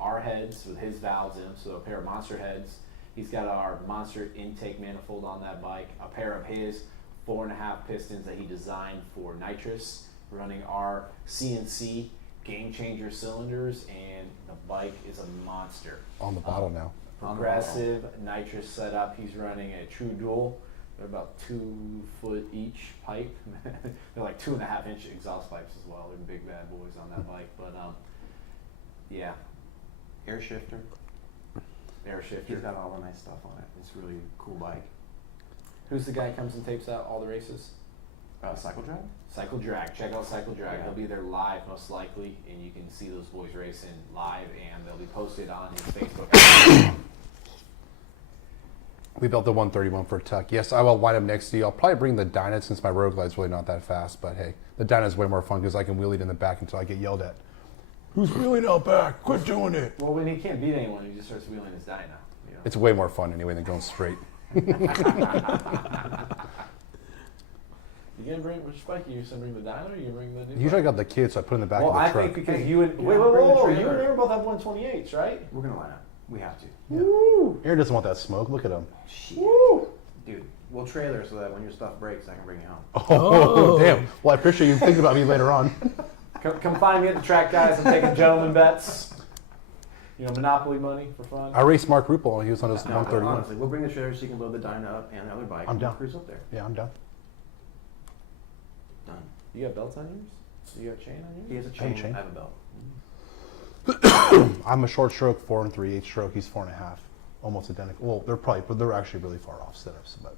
our heads with his valves in them, so a pair of monster heads. He's got our monster intake manifold on that bike, a pair of his 4.5 pistons that he designed for nitrous, running our CNC game changer cylinders, and the bike is a monster. On the bottle now. Progressive nitrous setup. He's running a true dual. They're about 2 foot each pipe. They're like 2.5 inch exhaust pipes as well. They're big bad boys on that bike. But yeah, Air shifter. air He's shifter. got all the nice stuff on it. It's a really cool bike. Who's the guy who comes and tapes out all the races? Cycle Drag? Cycle Drag. Check out Cycle Drag. Yeah. He'll be there live most likely, and you can see those boys racing live, and they'll be posted on his Facebook. We built the 131 for Tuck. Yes, I will wind up next to you. I'll probably bring the Dyna since my Road Glide's really not that fast. But hey, the Dyna's way more fun because I can wheel it in the back until I get yelled at. Who's wheeling out back? Quit doing it. Well, when he can't beat anyone, he just starts wheeling his dyno. It's way more fun anyway than going straight. You gonna bring which bike? You gonna bring the dyno, or you gonna bring the new? Usually I got the kids, so I put it in the back Well, of the I truck. think because Hey, you and yeah, wait, bring the you trailer. and Aaron both have 128s, right? We're gonna line up. We have to. Woo! Aaron doesn't want that smoke. Look at him. Woo! Dude, we'll trailer so that when your stuff breaks, I can bring you home. Oh, damn. Well, I appreciate you thinking about me later on. Come find me at the track, guys. I'm taking gentleman bets. Monopoly money for fun. I raced Mark Ruppel. He was on his No, 131. honestly, we'll bring the trailer so you can load the dyno up and the other bike. I'm and down. Cruise up there. Yeah, I'm done. Done. You got belts on yours? You got a chain on yours? He has a I have a chain. chain. I have a belt. I'm a short stroke, 4 3/8 stroke. He's 4.5. Almost identical. Well, they're actually really far off setups, but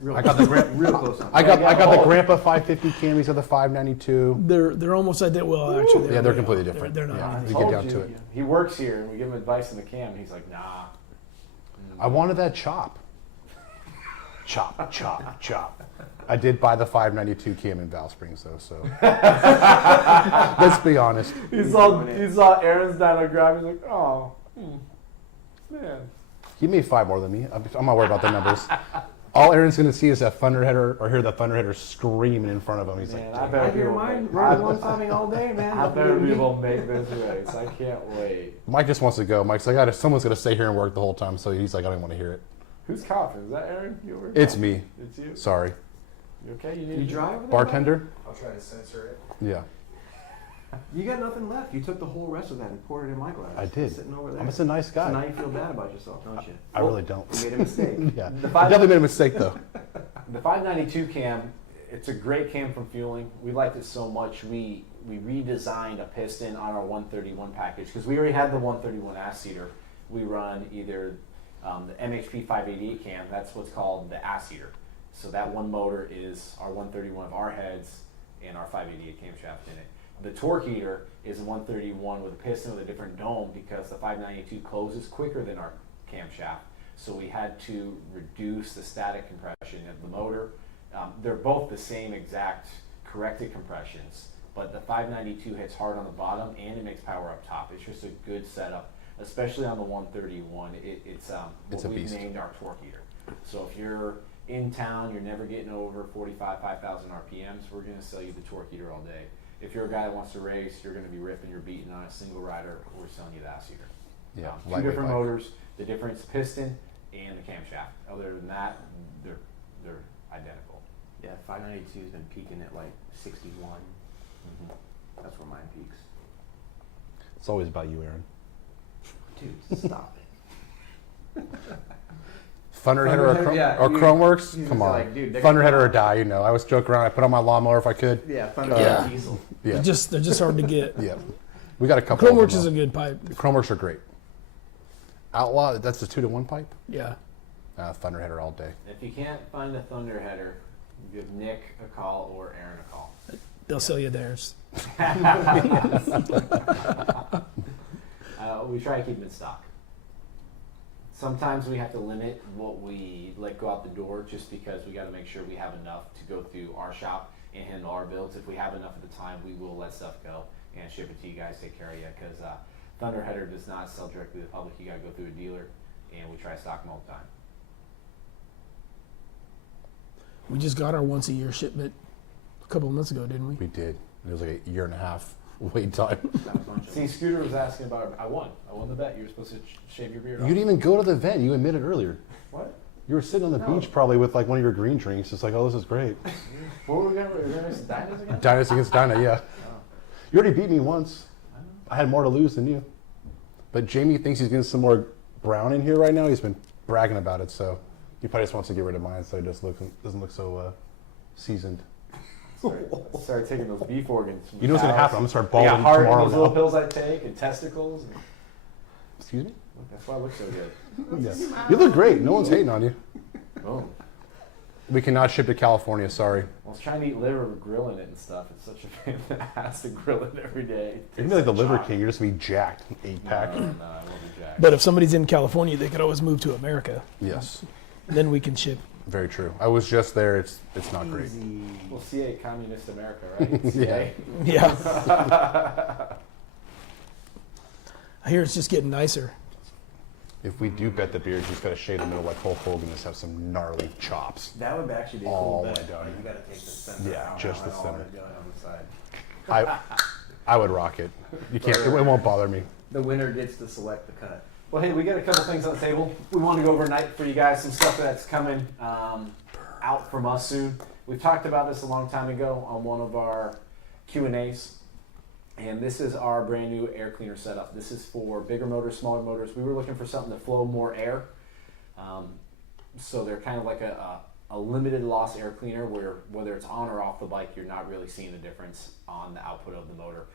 Real I got the real close on. I got the Grandpa 550 cam. He's got the 592. They're almost identical. Well, actually, Yeah, they're way completely off. different. They're not. Yeah. anything. We get down to it. He works here, and we give him advice in the cam. And he's like, nah. I wanted that chop. Chop, chop, chop. I did buy the 592 cam in Val Springs though, so let's be honest. He saw Aaron's dyno grab. He's like, oh, man. He made 5 more than me. I'm not worried about the numbers. All Aaron's going to see is that thunderheader or hear that thunderheader screaming in front of him. He's Man, like, I I better hear be mine able to running 170 all day, man. I better be able to make this race. I can't wait. Mike just wants to go. Mike's like, someone's going to stay here and work the whole time. So he's like, I don't want to hear it. Who's coughing? Is that Aaron? You over here It's coughing? me. It's you? Sorry. You okay? You need You to drive over there? Bartender? I'll try to censor it. Yeah, You got nothing left. You took the whole rest of that and poured it in my glass. I did. Sitting over there. I'm just a nice So now guy. you feel bad about yourself, don't you? I really don't. You made a mistake. Yeah, The I five- definitely made a mistake though. The 592 cam, it's a great cam from fueling. We liked it so much, we redesigned a piston on our 131 package because we already had the 131 ass seater. We run either the MHP 588 cam, that's what's called the ass seater. So that one motor is our 131 of our heads and our 588 camshaft in it. The torque heater is a 131 with a piston with a different dome because the 592 closes quicker than our camshaft. So we had to reduce the static compression of the motor. They're both the same exact corrected compressions, but the 592 hits hard on the bottom and it makes power up top. It's just a good setup, especially on the 131. It's what we've beast. named our torque heater. So if you're in town, you're never getting over 5,000 RPMs, we're going to sell you the torque heater all day. If you're a guy that wants to race, you're going to be ripping your beating on a single rider, we're selling you the ass heater. Yeah, Two lightweight different bike. motors, the difference piston and the camshaft. Other than that, they're identical. Yeah, 592 has been peaking at like 61. That's where mine peaks. It's always about you, Aaron. Dude, stop it. Thunderheader or, Thunderheader, yeah, or you- Chromeworks? you Come just on. like, dude, they're Thunderheader gonna- or die, you know. I always joke around. I put on my lawnmower if I could. Yeah, Thunder Yeah. Diesel. Yeah. They're just hard to get. Yeah. We got a couple Chromeworks of them, is a though. good pipe. Chromeworks are great. Outlaw, that's a 2-to-1 pipe? Yeah. Thunderheader all day. If you can't find a thunder header, give Nick a call or Aaron a call. They'll sell you theirs. We try to keep them in stock. Sometimes we have to limit what we let go out the door just because we got to make sure we have enough to go through our shop and handle our builds. If we have enough at the time, we will let stuff go and ship it to you guys, take care of you, because Thunderheader does not sell directly to the public. You got to go through a dealer, and we try to stock them all the time. We just got our once a year shipment a couple of months ago, didn't we? We did. It was like a year and a half wait time. Got a bunch of See, Scooter was asking about. I won the bet. You were supposed to shave your beard You off. didn't even go to the event. You admitted earlier. What? You were sitting on the No. beach probably with like one of your green drinks. It's like, oh, this is great. What were we going to race the Dinos again? Dinah against Dinah, yeah. Oh. You already beat me once. I had more to lose than you. But Jamie thinks he's getting some more brown in here right now. He's been bragging about it, so he probably just wants to get rid of mine so it just doesn't look so seasoned. Start taking those beef organs. You know what's gonna happen? I'm gonna start I got balding heart tomorrow and those little now. pills I take and testicles. And Excuse me? that's why I look so good. Yeah. You look great. No one's hating on you. Boom. We cannot ship to California, sorry. I was trying to eat liver, grilling it and stuff. It's such a pain in the ass to grill it every day. You're gonna be like the Liver King. You're just gonna be jacked. 8-pack. No, I won't be jacked. But if somebody's in California, they could always move to America. Yes. Then we can ship. Very true. I was just there. It's not great. Well, CA, Communist America, right? CA. Yeah. I hear it's just getting nicer. If we do bet the beard, he's got to shave the middle like Hulk Hogan and just have some gnarly chops. That would actually be a All cool the way bet. down. Like, you got to take the center. Yeah, out just and the all center. of it going on the side. I would rock it. You can't. It won't bother me. The winner gets to select the cut. Well, hey, we got a couple things on the table. We want to go overnight for you guys, some stuff that's coming out from us soon. We've talked about this a long time ago on one of our Q&As, and this is our brand new air cleaner setup. This is for bigger motors, smaller motors. We were looking for something to flow more air, so they're kind of like a limited loss air cleaner where whether it's on or off the bike, you're not really seeing a difference on the output of the motor.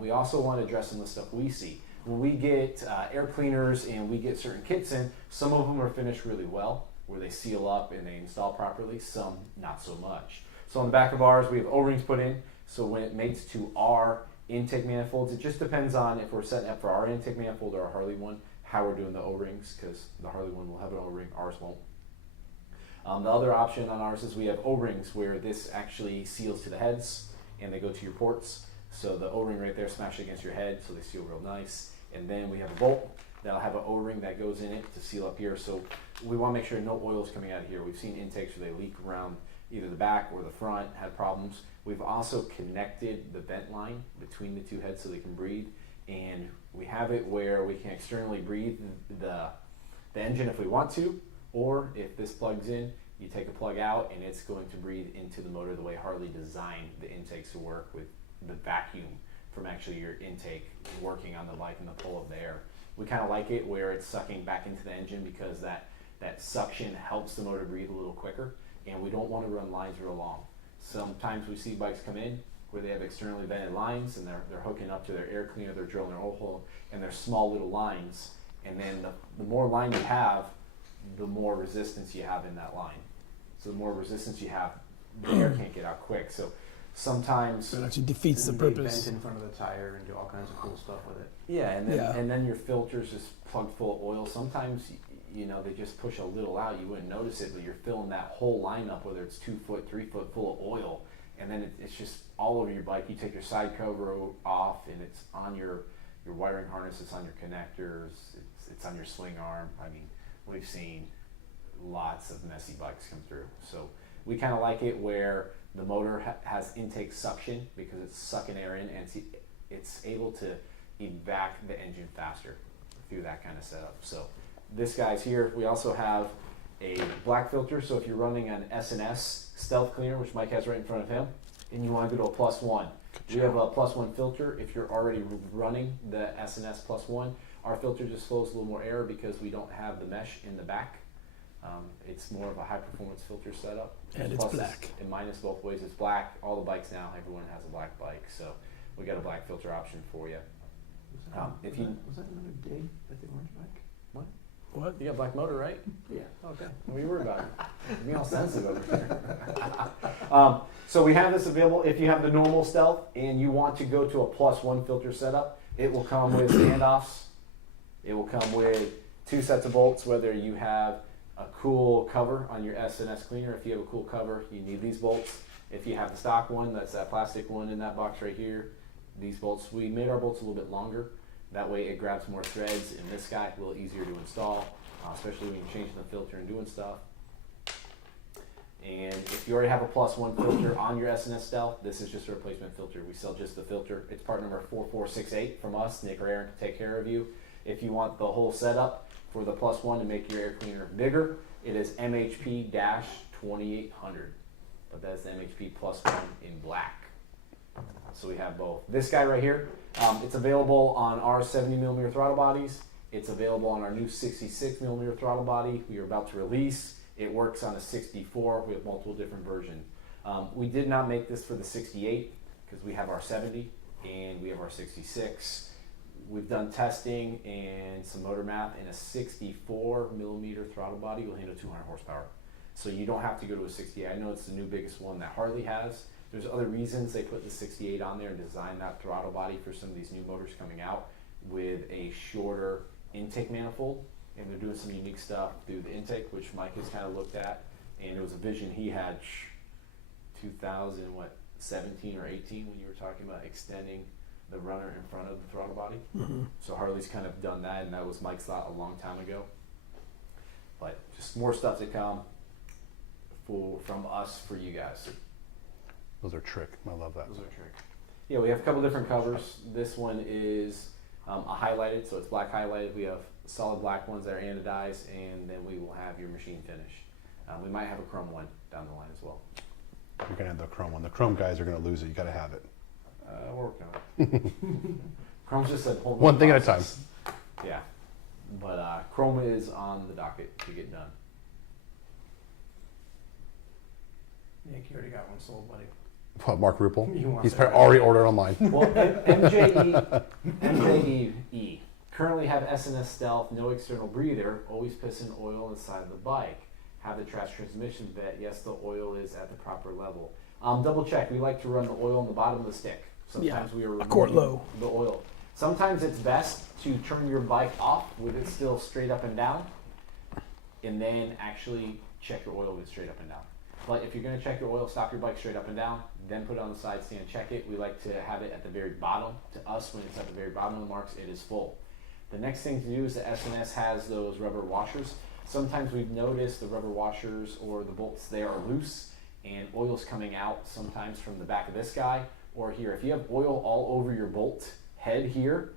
We also want to address some of the stuff we see. When we get air cleaners and we get certain kits in, some of them are finished really well, where they seal up and they install properly, some not so much. So on the back of ours, we have O-rings put in, so when it mates to our intake manifolds, it just depends on if we're setting up for our intake manifold or our Harley one, how we're doing the O-rings, because the Harley one will have an O-ring, ours won't. The other option on ours is we have O-rings where this actually seals to the heads and they go to your ports. So the O-ring right there smashes against your head, so they seal real nice. And then we have a bolt that'll have an O-ring that goes in it to seal up here. So we want to make sure no oil is coming out of here. We've seen intakes where they leak around either the back or the front, had problems. We've also connected the vent line between the two heads so they can breathe. And we have it where we can externally breathe the engine if we want to, or if this plugs in, you take a plug out and it's going to breathe into the motor the way Harley designed the intakes to work, with the vacuum from actually your intake working on the bike and the pull of the air. We kind of like it where it's sucking back into the engine because that suction helps the motor breathe a little quicker, and we don't want to run lines real long. Sometimes we see bikes come in where they have externally vented lines and they're hooking up to their air cleaner, they're drilling their oil hole, and they're small little lines, and then the more line you have, the more resistance you have in that line. So the more resistance you have, the air can't get out quick. So sometimes, It actually defeats the And they purpose. vent in front of the tire and do all kinds of cool stuff with it. yeah, Yeah. and then your filter's just plugged full of oil. Sometimes, they just push a little out. You wouldn't notice it, but you're filling that whole lineup, whether it's 2 foot, 3 foot, full of oil, and then it's just all over your bike. You take your side cover off, and it's on your wiring harness. It's on your connectors. It's on your swing arm. I mean, we've seen lots of messy bikes come through. So we kind of like it where the motor has intake suction because it's sucking air in, and it's able to evac the engine faster through that kind of setup. So this guy's here. We also have a black filter. So if you're running an S&S stealth cleaner, which Mike has right in front of him, and you want to go to a +1, we have a +1 filter. If you're already running the S&S +1, our filter just flows a little more air because we don't have the mesh in the back. It's more of a high performance filter setup. And it's black. And minus both ways. It's black. All the bikes now, everyone has a black bike. So we got a black filter option for you. Was If that, you- was that another dig at the orange bike? What? What? You got black motor, right? Yeah. Okay. What are you worried about? Be all sensitive over here. So we have this available. If you have the normal stealth and you want to go to a +1 filter setup, it will come with standoffs. It will come with 2 sets of bolts, whether you have a cool cover on your S&S cleaner. If you have a cool cover, you need these bolts. If you have the stock one, that's that plastic one in that box right here, these bolts, we made our bolts a little bit longer. That way it grabs more threads, and this guy a little easier to install, especially when you're changing the filter and doing stuff. And if you already have a +1 filter on your S&S Stealth, this is just a replacement filter. We sell just the filter. It's part number 4468 from us. Nick or Aaron can take care of you. If you want the whole setup for the +1 to make your air cleaner bigger, it is MHP-2800. But that's the MHP +1 in black. So we have both. This guy right here, it's available on our 70mm throttle bodies. It's available on our new 66mm throttle body we are about to release. It works on a 64. We have multiple different versions. We did not make this for the 68 because we have our 70 and we have our 66. We've done testing and some motor math, and a 64mm throttle body will handle 200 horsepower. So you don't have to go to a 68. I know it's the new biggest one that Harley has. There's other reasons they put the 68 on there and designed that throttle body for some of these new motors coming out with a shorter intake manifold. And they're doing some unique stuff through the intake, which Mike has kind of looked at. And it was a vision he had 2017 or 18 when you were talking about extending the runner in front of the throttle body. Mm-hmm. So Harley's kind of done that, and that was Mike's thought a long time ago. But just more stuff to come from us for you guys. Those are trick. I love that. Those are trick. Yeah, we have a couple different covers. This one is a highlighted, so it's black highlighted. We have solid black ones that are anodized, and then we will have your machine finish. We might have a chrome one down the line as well. You're gonna have the chrome one. The chrome guys are gonna lose it. You gotta have it. We're working on it. Chrome's just a whole One thing at a time. process. Yeah, but Chrome is on the docket to get done. Nick, you already got one sold, buddy. What, Mark Ruppel? You want He's that probably right? already ordered online. Well, MJE currently have S&S Stealth, no external breather, always piston oil inside of the bike. Have the trash transmission vet. Yes, the oil is at the proper level. Double check. We like to run the oil on the bottom of the stick. Sometimes we are a quart removing low. the oil. Sometimes it's best to turn your bike off with it still straight up and down, and then actually check your oil with it straight up and down. But if you're going to check your oil, stop your bike straight up and down, then put it on the side stand, check it. We like to have it at the very bottom. To us, when it's at the very bottom of the marks, it is full. The next thing to do is the S&S has those rubber washers. Sometimes we've noticed the rubber washers or the bolts there are loose and oil's coming out sometimes from the back of this guy or here. If you have oil all over your bolt head here,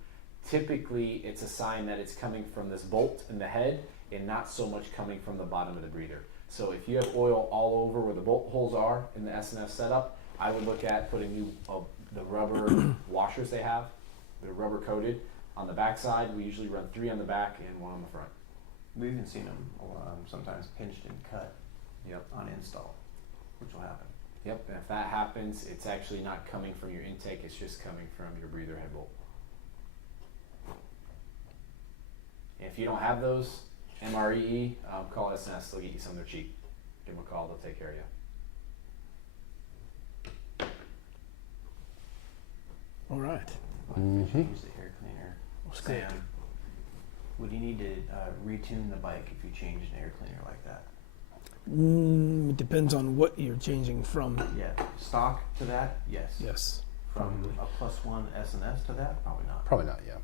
typically it's a sign that it's coming from this bolt in the head and not so much coming from the bottom of the breather. So if you have oil all over where the bolt holes are in the S&S setup, I would look at putting new the rubber washers they have. They're rubber coated. On the back side, we usually run 3 on the back and 1 on the front. We've even seen them sometimes pinched and cut Yep. on install, which will happen. Yep, and if that happens, it's actually not coming from your intake, it's just coming from your breather head bolt. And if you don't have those, MREE, call S&S, they'll get you some, they're cheap. give them a call. They'll take care of you. All right. Change the air cleaner. That's good. Sam, would you need to retune the bike if you changed an air cleaner like that? It depends on what you're changing from. Yeah, stock to that, yes. Yes. From a +1 S&S to that, probably not. Probably not, yeah.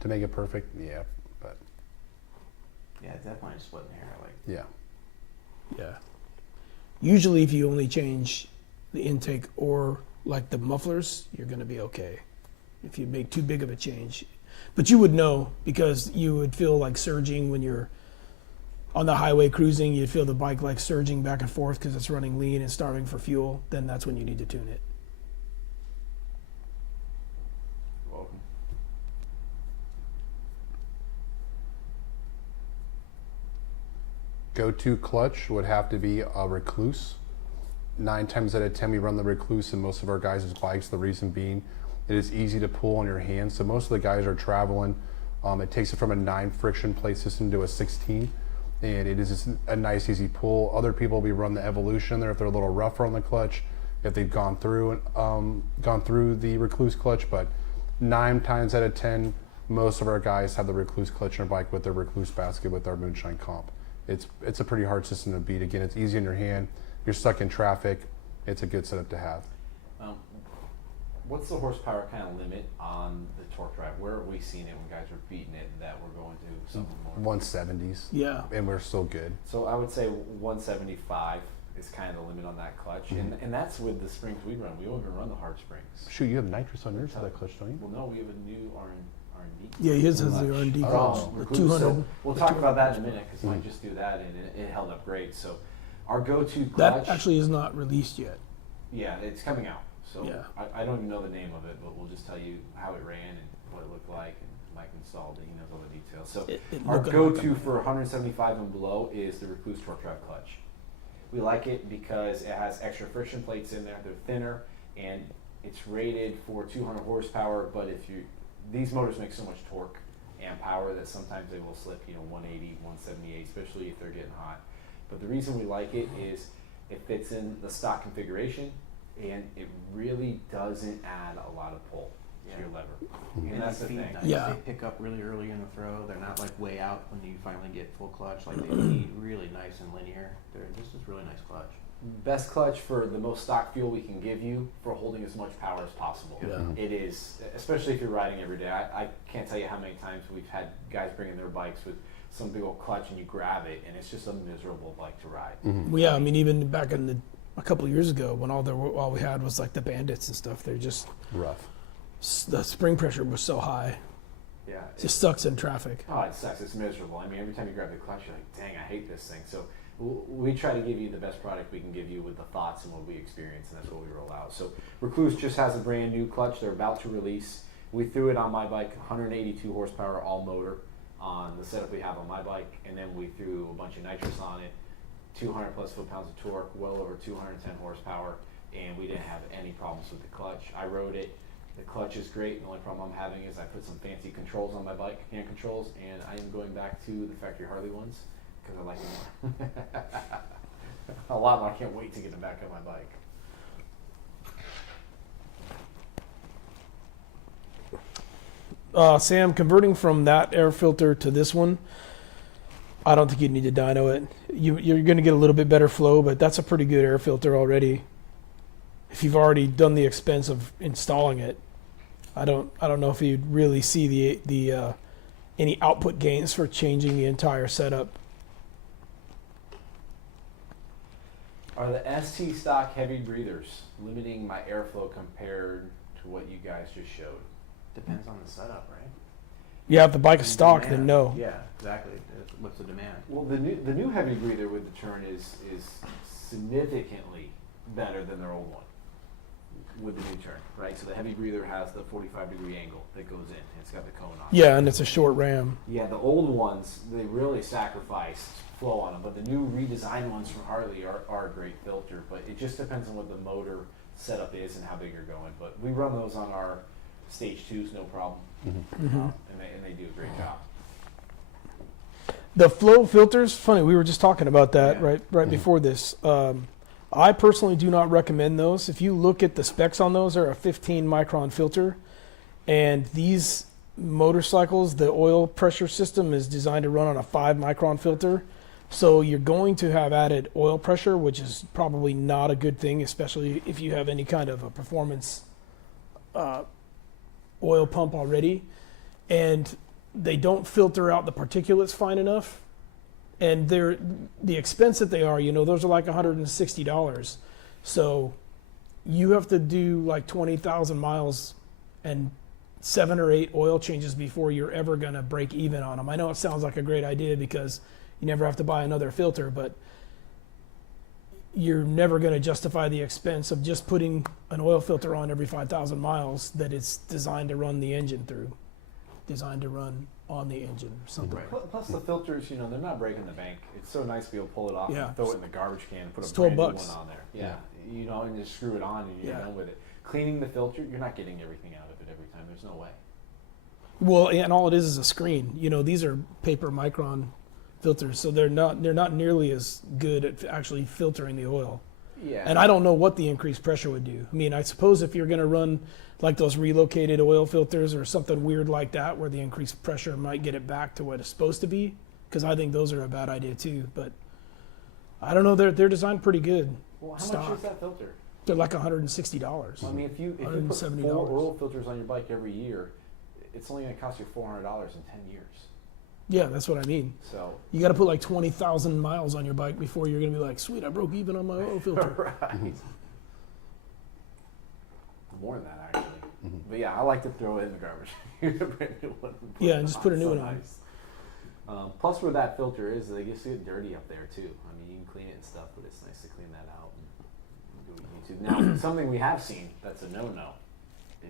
To make it perfect, yeah, but Yeah, definitely splitting hair. Like, yeah. Yeah. Usually, if you only change the intake or like the mufflers, you're going to be okay. If you make too big of a change, but you would know because you would feel like surging when you're on the highway cruising. You'd feel the bike like surging back and forth because it's running lean and starving for fuel. Then that's when you need to tune it. welcome. Go-to clutch would have to be a Recluse. 9 times out of 10 we run the Recluse in most of our guys' bikes. The reason being it is easy to pull on your hands. So most of the guys are traveling. It takes it from a 9 friction plate system to a 16. And it is just a nice easy pull. Other people we run the Evolution there if they're a little rougher on the clutch, if they've gone through the Recluse clutch. But 9 times out of 10 most of our guys have the Recluse clutch on their bike with their Recluse basket with our Moonshine comp. It's a pretty hard system to beat. Again, it's easy in your hand. You're stuck in traffic. It's a good setup to have. What's the horsepower kind of limit on the torque drive? Where are we seeing it when guys are beating it that we're going to something more? 170s. Yeah. And we're still good. So I would say 175 is kind of the limit on that clutch, and that's with the springs we run. We don't even run the hard springs. Shoot, you have nitrous on yours for that clutch, don't you? Well, no, we have a new R&D. Yeah, his has the R&D clutch, the Recluse. 200. So we'll talk about that in a minute because I just do that and it held up great. So our go-to clutch. That actually is not released yet. Yeah, it's coming out. So Yeah. I don't even know the name of it, but we'll just tell you how it ran and what it looked like, and Mike installed it. He knows all the details. So It our looked go-to like a- for 175 and below is the Recluse torque drive clutch. We like it because it has extra friction plates in there. They're thinner and it's rated for 200 horsepower. But these motors make so much torque and power that sometimes they will slip, 180, 178, especially if they're getting hot. But the reason we like it is it fits in the stock configuration. And it really doesn't add a lot of pull to your lever. And that's the they thing. feed nice. Yeah. They pick up really early in the throw. They're not like way out when you finally get full clutch. Like they feed really nice and linear. This is really nice clutch. Best clutch for the most stock fuel we can give you for holding as much power as possible. Yeah. It is, especially if you're riding every day. I can't tell you how many times we've had guys bring in their bikes with some big old clutch and you grab it and it's just a miserable bike to ride. Well, yeah, I mean, even back in a couple of years ago when all we had was like the Bandits and stuff, they're just, Rough. the spring pressure was so high. Yeah. It just sucks in traffic. Oh, it sucks. It's miserable. I mean, every time you grab the clutch, you're like, dang, I hate this thing. So we try to give you the best product we can give you with the thoughts and what we experience, and that's what we roll out. So Recluse just has a brand new clutch. They're about to release. We threw it on my bike, 182 horsepower all motor on the setup we have on my bike, and then we threw a bunch of nitrous on it, 200 plus foot-pounds of torque, well over 210 horsepower, and we didn't have any problems with the clutch. I rode it. The clutch is great. The only problem I'm having is I put some fancy controls on my bike, hand controls, and I am going back to the factory Harley ones because I like them more. A lot more. I can't wait to get them back on my bike. Sam, converting from that air filter to this one, I don't think you need to dyno it. You're going to get a little bit better flow, but that's a pretty good air filter already. If you've already done the expense of installing it, I don't know if you'd really see the any output gains for changing the entire setup. Are the ST stock heavy breathers limiting my airflow compared to what you guys just showed? Depends on the setup, right? Yeah, if the bike is stock, Demand. then no. Yeah, exactly. What's the demand? Well, the new heavy breather with the turn is significantly better than their old one with the new turn, right? So the heavy breather has the 45-degree angle that goes in. It's got the cone on it. Yeah, and it's a short ram. Yeah, the old ones, they really sacrificed flow on them, but the new redesigned ones from Harley are a great filter, but it just depends on what the motor setup is and how big you're going. But we run those on our Stage 2s, no problem, and they do a great job. The flow filters, funny, we were just talking about that Yeah. right before this. I personally do not recommend those. If you look at the specs on those, they're a 15 micron filter, and these motorcycles, the oil pressure system is designed to run on a 5 micron filter. So you're going to have added oil pressure, which is probably not a good thing, especially if you have any kind of a performance oil pump already. And they don't filter out the particulates fine enough. And they're the expense that they are, those are like $160. So you have to do like 20,000 miles and 7 or 8 oil changes before you're ever going to break even on them. I know it sounds like a great idea because you never have to buy another filter, but you're never going to justify the expense of just putting an oil filter on every 5,000 miles that it's designed to run the engine through, designed to run on the engine or something. Right. Plus the filters, they're not breaking the bank. It's so nice to be able to pull it off Yeah. and throw it in the garbage can and put It's a brand new $12. one on there. Yeah. And just screw it on and you're Yeah. done with it. Cleaning the filter, you're not getting everything out of it every time. There's no way. Well, and all it is a screen. These are paper micron filters, so they're not nearly as good at actually filtering the oil. Yeah. And I don't know what the increased pressure would do. I mean, I suppose if you're going to run like those relocated oil filters or something weird like that, where the increased pressure might get it back to what it's supposed to be, because I think those are a bad idea too. But I don't know. They're designed pretty good. Well, how stock. much is that filter? They're like $160. Well, I mean, if you put $170. 4 oil filters on your bike every year, it's only going to cost you $400 in 10 years. Yeah, that's what I mean. So You got to put like 20,000 miles on your bike before you're going to be like, sweet, I broke even on my oil filter. right. More than that, actually. But yeah, I like to throw it in the garbage. Brand new one. Yeah, and just put a new So one on. nice. Plus, where that filter is, they just get dirty up there too. I mean, you can clean it and stuff, but it's nice to clean that out and do what you need to. Now, something we have seen that's a no-no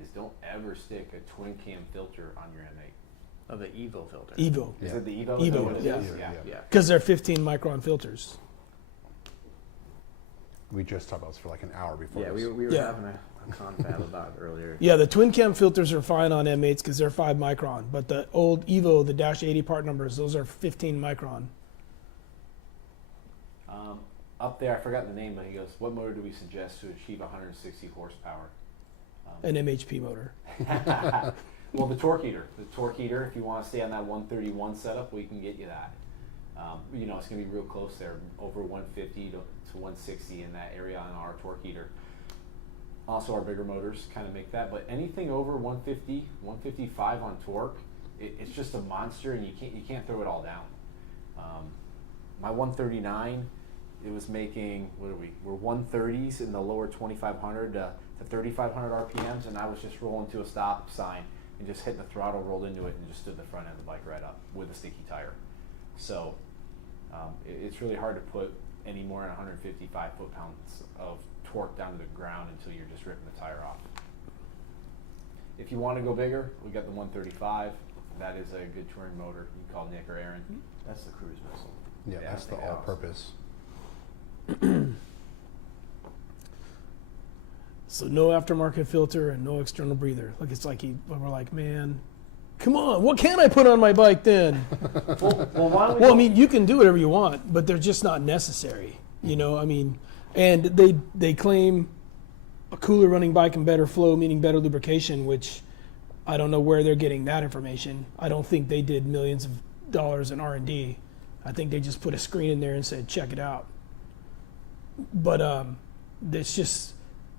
is don't ever stick a twin cam filter on your M8. Of the Evo filter. Evo. Is it the Evo? Evo, Is that what it yeah. is? Yeah. Yeah. Because they're 15 micron filters. We just talked about this for like an hour before. Yeah, this. we were Yeah. having a confab about it earlier. Yeah, the twin cam filters are fine on M8s because they're 5 micron. But the old Evo, the Dash 80 part numbers, those are 15 micron. Up there, I forgot the name, but he goes, what motor do we suggest to achieve 160 horsepower? An MHP motor. Well, the torque heater. The torque heater, if you want to stay on that 131 setup, we can get you that. It's going to be real close there, over 150 to 160 in that area on our torque heater. Also, our bigger motors kind of make that, but anything over 150, 155 on torque, it's just a monster, and you can't throw it all down. My 139, it was making, we're 130s in the lower 2,500 to 3,500 RPMs, and I was just rolling to a stop sign and just hit the throttle, rolled into it, and just stood the front end of the bike right up with a sticky tire. So it's really hard to put any more than 155 foot-pounds of torque down to the ground until you're just ripping the tire off. If you want to go bigger, we got the 135. That is a good touring motor. You can call Nick or Aaron. That's the cruise missile. Yeah, that's the they have all-purpose. So no aftermarket filter and no external breather. Like it's like we're like, man, come on, what can I put on my bike then? Well, why don't we Well, I go- mean, you can do whatever you want, but they're just not necessary. I mean, and they claim a cooler running bike and better flow, meaning better lubrication, which I don't know where they're getting that information. I don't think they did millions of dollars in R&D. I think they just put a screen in there and said, check it out. But it's just,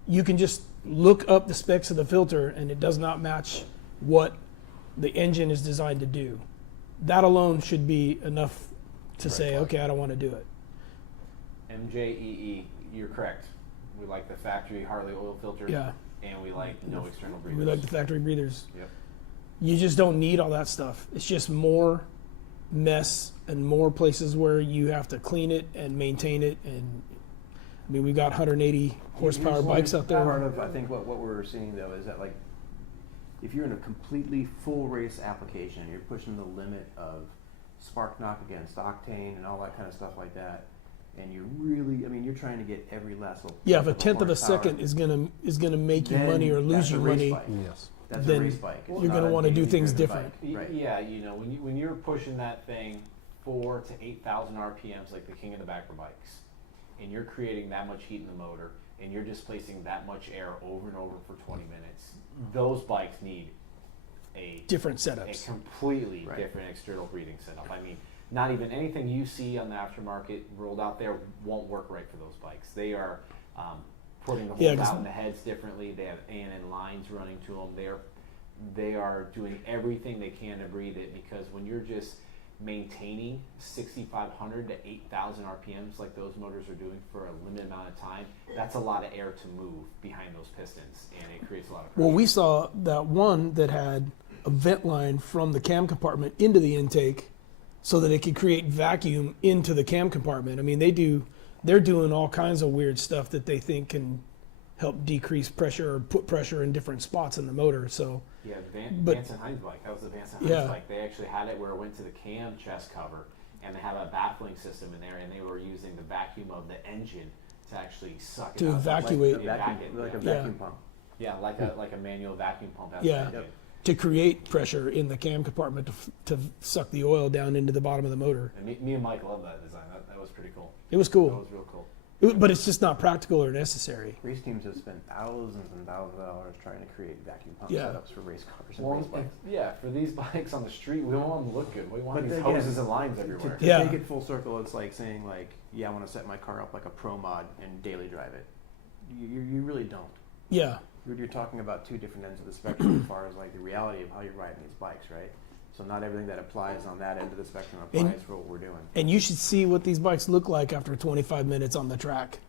you can just look up the specs of the filter and it does not match what the engine is designed to do. That alone should be enough to say, flag. okay, I don't want to do it. MJEE, you're correct. We like the factory Harley oil filter. Yeah. And we like no external breathers. We like the factory breathers. Yep. You just don't need all that stuff. It's just more mess and more places where you have to clean it and maintain it. And I mean, we've got 180 horsepower Here's bikes one out there. Part of, I think what we're seeing though is that like if you're in a completely full race application, you're pushing the limit of spark knock against octane and all that kind of stuff like that, and you're really, I mean, you're trying to get every last little. Yeah, if a tenth of a horsepower, second is gonna make you then money or lose that's a your race money, bike. Yes. That's then a race bike. It's you're not gonna a wanna do daily things driven different. bike. Right. Yeah, when you're pushing that thing 4 to 8,000 RPMs like the king of the backer bikes, and you're creating that much heat in the motor, and you're displacing that much air over and over for 20 minutes, those bikes need a Different a setups. completely Right. different external breathing setup. I mean, not even anything you see on the aftermarket rolled out there won't work right for those bikes. They are putting the Yeah, holes 'cause- out in the heads differently. They have A&N lines running to them. They are doing everything they can to breathe it, because when you're just maintaining 6,500 to 8,000 RPMs like those motors are doing for a limited amount of time, that's a lot of air to move behind those pistons, and it creates a lot of pressure. Well, we saw that one that had a vent line from the cam compartment into the intake so that it could create vacuum into the cam compartment. I mean, they're doing all kinds of weird stuff that they think can help decrease pressure or put pressure in different spots in the motor. So Yeah, But- Vance and Hines bike. That was the Vance and Hines Yeah. bike. They actually had it where it went to the cam chest cover, and they have a baffling system in there, and they were using the vacuum of the engine to actually suck it To out. evacuate. Like a vacuum, like a yeah. vacuum pump. Yeah, like a manual vacuum pump. That's Yeah. what they did. to create pressure in the cam compartment to suck the oil down into the bottom of the motor. And me and Mike loved that design. That was pretty cool. It was That cool, was real cool. But it's just not practical or necessary. Race teams have spent thousands and thousands of dollars trying to create vacuum pump Yeah. setups for race cars and Well, race bikes. yeah, for these bikes on the street, we don't want them to look good. We want But these again, hoses and lines To everywhere. Yeah. take it full circle, it's like saying like, yeah, I want to set my car up like a pro mod and daily drive it. You really don't. Yeah, You're talking about two different ends of the spectrum as far as like the reality of how you're riding these bikes, right? So not everything that applies on that end of the spectrum applies for what we're doing. and you should see what these bikes look like after 25 minutes on the track.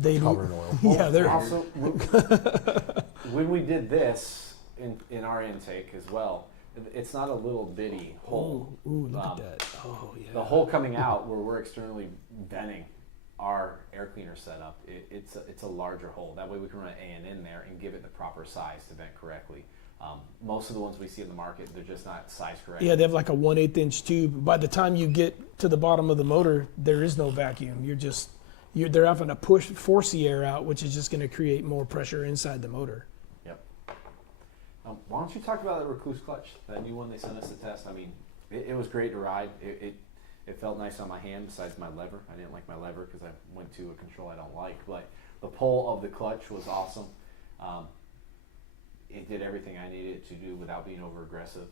They Covered in oil. Yeah, they're Also, when we did this in our intake as well, it's not a little bitty hole. Ooh, look Um, at that. Oh yeah. The hole coming out where we're externally venting our air cleaner setup, it's a larger hole. That way we can run an AN in there and give it the proper size to vent correctly. Most of the ones we see in the market, they're just not size correct. Yeah, they have like a 1/8 inch tube. By the time you get to the bottom of the motor, there is no vacuum. They're having to force the air out, which is just going to create more pressure inside the motor. Yep. Why don't you talk about that Recluse clutch, that new one they sent us to test? I mean, it was great to ride. It felt nice on my hand besides my lever. I didn't like my lever because I went to a control I don't like, but the pull of the clutch was awesome. It did everything I needed it to do without being over aggressive.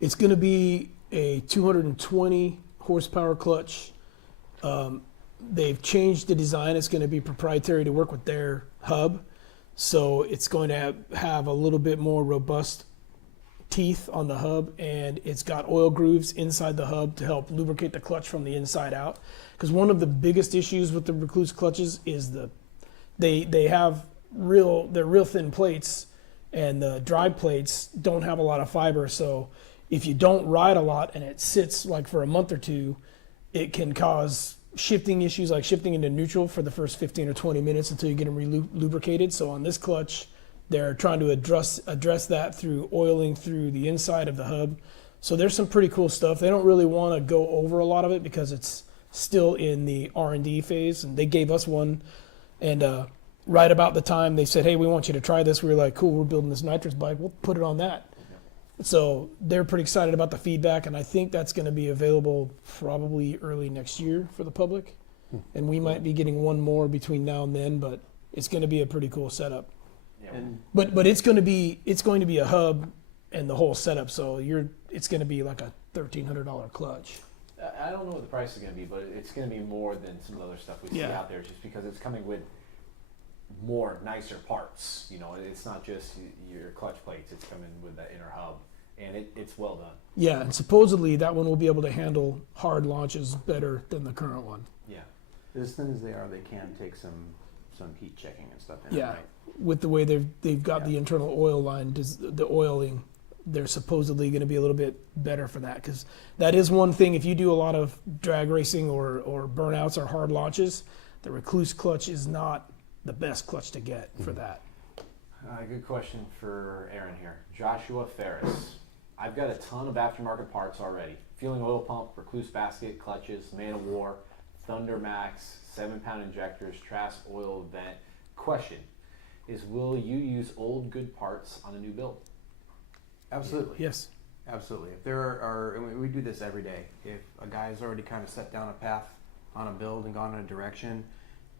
It's going to be a 220 horsepower clutch. They've changed the design. It's going to be proprietary to work with their hub. So it's going to have a little bit more robust teeth on the hub, and it's got oil grooves inside the hub to help lubricate the clutch from the inside out. Because one of the biggest issues with the Recluse clutches is they're real thin plates, and the drive plates don't have a lot of fiber. So if you don't ride a lot and it sits like for a month or two, it can cause shifting issues, like shifting into neutral for the first 15 or 20 minutes until you get them lubricated. So on this clutch, they're trying to address that through oiling through the inside of the hub. So there's some pretty cool stuff. They don't really want to go over a lot of it because it's still in the R&D phase, and they gave us one, and right about the time they said, hey, we want you to try this, we were like, cool, we're building this nitrous bike, we'll put it on that. So they're pretty excited about the feedback, and I think that's going to be available probably early next year for the public. And we might be getting one more between now and then, but it's going to be a pretty cool setup. Yeah. And But it's going to be a hub and the whole setup. So it's going to be like a $1,300 clutch. I don't know what the price is going to be, but it's going to be more than some of the other stuff we see Yeah. out there, just because it's coming with more nicer parts. You know, it's not just your clutch plates; it's coming with that inner hub, and it's well done. Yeah, and supposedly that one will be able to handle hard launches better than the current one. Yeah. as thin as they are, they can take some heat checking and stuff in Yeah, it, right? with the way they've got Yeah. the internal oil line, the oiling, they're supposedly going to be a little bit better for that, because that is one thing. If you do a lot of drag racing or burnouts or hard launches, the Recluse clutch is not the best clutch to get for that. Good question for Aaron here. Joshua Ferris. I've got a ton of aftermarket parts already. Fueling oil pump, Recluse basket, clutches, Man of War, Thunder Max, 7-pound injectors, Trask oil vent. Question is, will you use old good parts on a new build? Absolutely. Yes. Absolutely. If there are and we do this every day. If a guy's already kind of set down a path on a build and gone in a direction,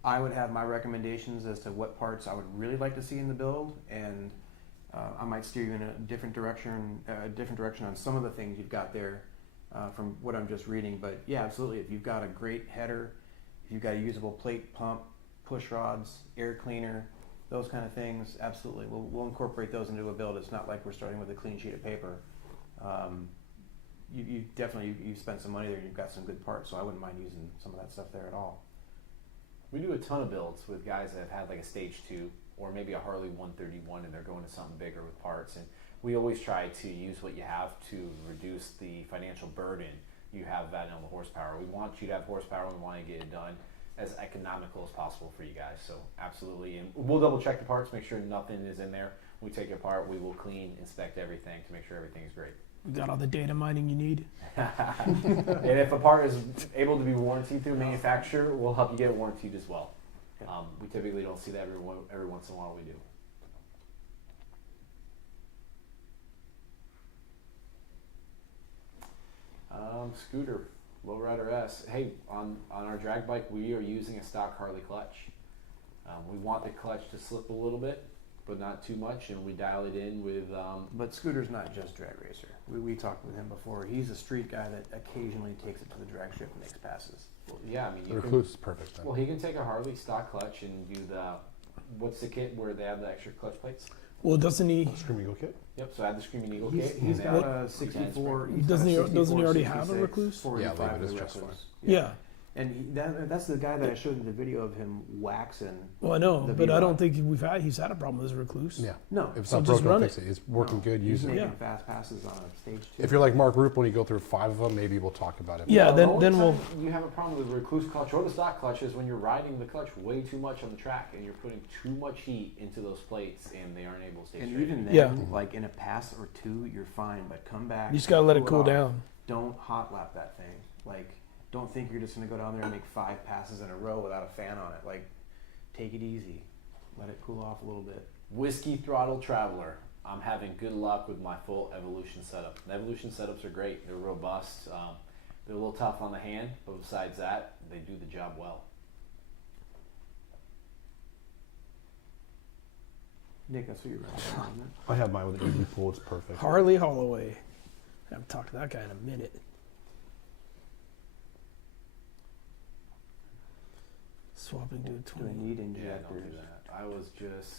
I would have my recommendations as to what parts I would really like to see in the build, and I might steer you in a different direction on some of the things you've got there from what I'm just reading. But yeah, absolutely. If you've got a great header, if you've got a usable plate, pump, push rods, air cleaner, those kind of things, absolutely. We'll incorporate those into a build. It's not like we're starting with a clean sheet of paper. You definitely you've spent some money there and you've got some good parts, so I wouldn't mind using some of that stuff there at all. We do a ton of builds with guys that have had like a stage 2 or maybe a Harley 131 and they're going to something bigger with parts, and we always try to use what you have to reduce the financial burden you have that on the horsepower. We want you to have horsepower, we want to get it done as economical as possible for you guys. So absolutely, and we'll double check the parts, make sure nothing is in there. We take it apart, we will clean, inspect everything to make sure everything is great. We got all the data mining you need. And if a part is able to be warranted through manufacturer, we'll help you get it warranted as well. We typically don't see that every once in a while. We do. Scooter, Lowrider S. Hey, on our drag bike, we are using a stock Harley clutch. We want the clutch to slip a little bit, but not too much, and we dial it in with. But Scooter's not just drag racer. We talked with him before. He's a street guy that occasionally takes it to the drag strip and makes passes. Well, yeah, I mean, The Recluse is perfect then. Well, he can take a Harley stock clutch and do the. What's the kit where they have the extra clutch plates? Well, doesn't he? Scream Eagle kit? Yep. So I have the Screaming Eagle kit. He's and got then- a 64. Doesn't he already have a 66, Recluse? 45 Yeah, leave it of as the just Recluse. Yeah. And that's the guy that I showed you the video of him waxing. Well, I know, The but I V-Rod. don't think he's had a problem with his Recluse. Yeah. No. If it's So not just broken, run don't fix it. It's working good. He's Use it. making Yeah. fast passes on a stage 2. If you're like Mark Rupp, when you go through 5 of them, maybe we'll talk about it. Yeah, the then only we'll. time you have a problem with the Recluse clutch or the stock clutch is when you're riding the clutch way too much on the track and you're putting too much heat into those plates and they aren't able to stay And straight. even then, Yeah. like in a pass or 2, you're fine. But come back. You just gotta let it cool off. down. Don't hot lap that thing. Like, don't think you're just gonna go down there and make 5 passes in a row without a fan on it. Like, take it easy. Let it cool off a little bit. Whiskey Throttle Traveler. I'm having good luck with my full Evolution setup. The Evolution setups are great. They're robust. They're a little tough on the hand, but besides that, they do the job well. Nick, that's what you're running, isn't it? I have mine with an easy pull. It's perfect. Harley Holloway. I haven't talked to that guy in a minute. Swapping to a Do I 20. need Yeah, injectors? don't do that. I was just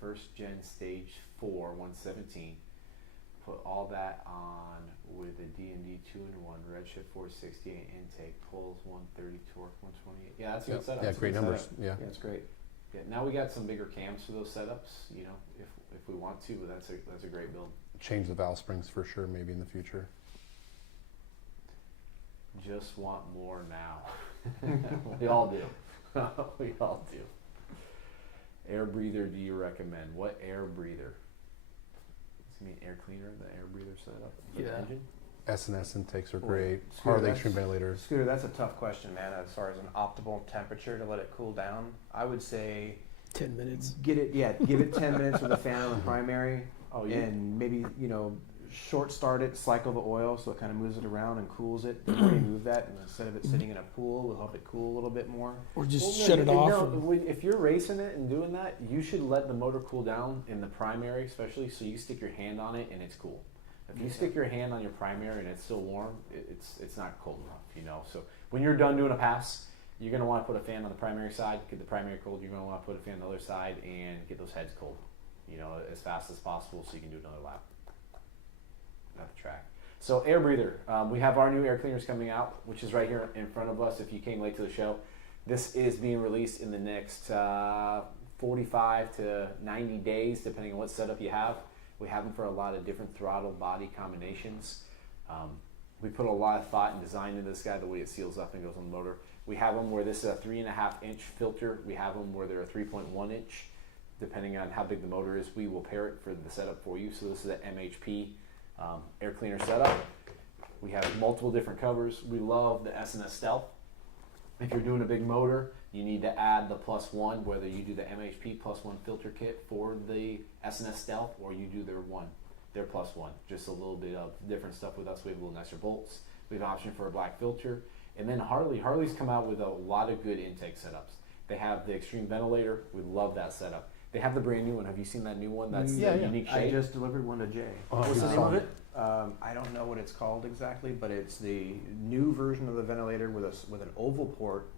first gen stage 4, 117. Put all that on with a D&D 2-in-1 Redshift 468 intake, pulls 130, torque 128. Yeah, that's a Yeah, good setup. yeah That's a great good numbers. setup. Yeah. Yeah, it's great. Yeah, now we got some bigger cams for those setups, you know, if we want to, but that's a great build. Change the valve springs for sure, maybe in the future. Just want more now. We all do. We all do. Air breather do you recommend? What air breather? Does it mean air cleaner, the air breather setup for the Yeah. engine? S&S intakes are Well, great. Scooter, Harley that's- extreme ventilators. Scooter, that's a tough question, man. As far as an optimal temperature to let it cool down, I would say 10 minutes. give it 10 minutes with a fan on the primary, Oh, yeah. and maybe short start it, cycle the oil so it kind of moves it around and cools it. Then remove that, and instead of it sitting in a pool, we'll help it cool a little bit more. Or just Well, no, shut it off. no, and- if you're racing it and doing that, you should let the motor cool down in the primary, especially so you stick your hand on it and it's cool. If you stick your hand on your primary and it's still warm, it's not cold enough, So when you're done doing a pass, you're going to want to put a fan on the primary side, get the primary cold. You're going to want to put a fan on the other side and get those heads cold, as fast as possible so you can do another lap at the track. So air breather, we have our new air cleaners coming out, which is right here in front of us. If you came late to the show, this is being released in the next 45 to 90 days, depending on what setup you have. We have them for a lot of different throttle body combinations. We put a lot of thought and design into this guy, the way it seals up and goes on the motor. We have them where this is a 3.5 inch filter. We have them where they're a 3.1 inch, depending on how big the motor is. We will pair it for the setup for you. So this is an MHP air cleaner setup. We have multiple different covers. We love the S&S Stealth. If you're doing a big motor, you need to add the +1, whether you do the MHP +1 filter kit for the S&S Stealth or you do their one. they're +1. Just a little bit of different stuff with us. We have a little nicer bolts. We have an option for a black filter. And then Harley's come out with a lot of good intake setups. They have the extreme ventilator. We love that setup. They have the brand new one. Have you seen that new one? That's the unique I shape. just delivered one to Jay. What's the name of it? I don't know what it's called exactly, but it's the new version of the ventilator with an oval port,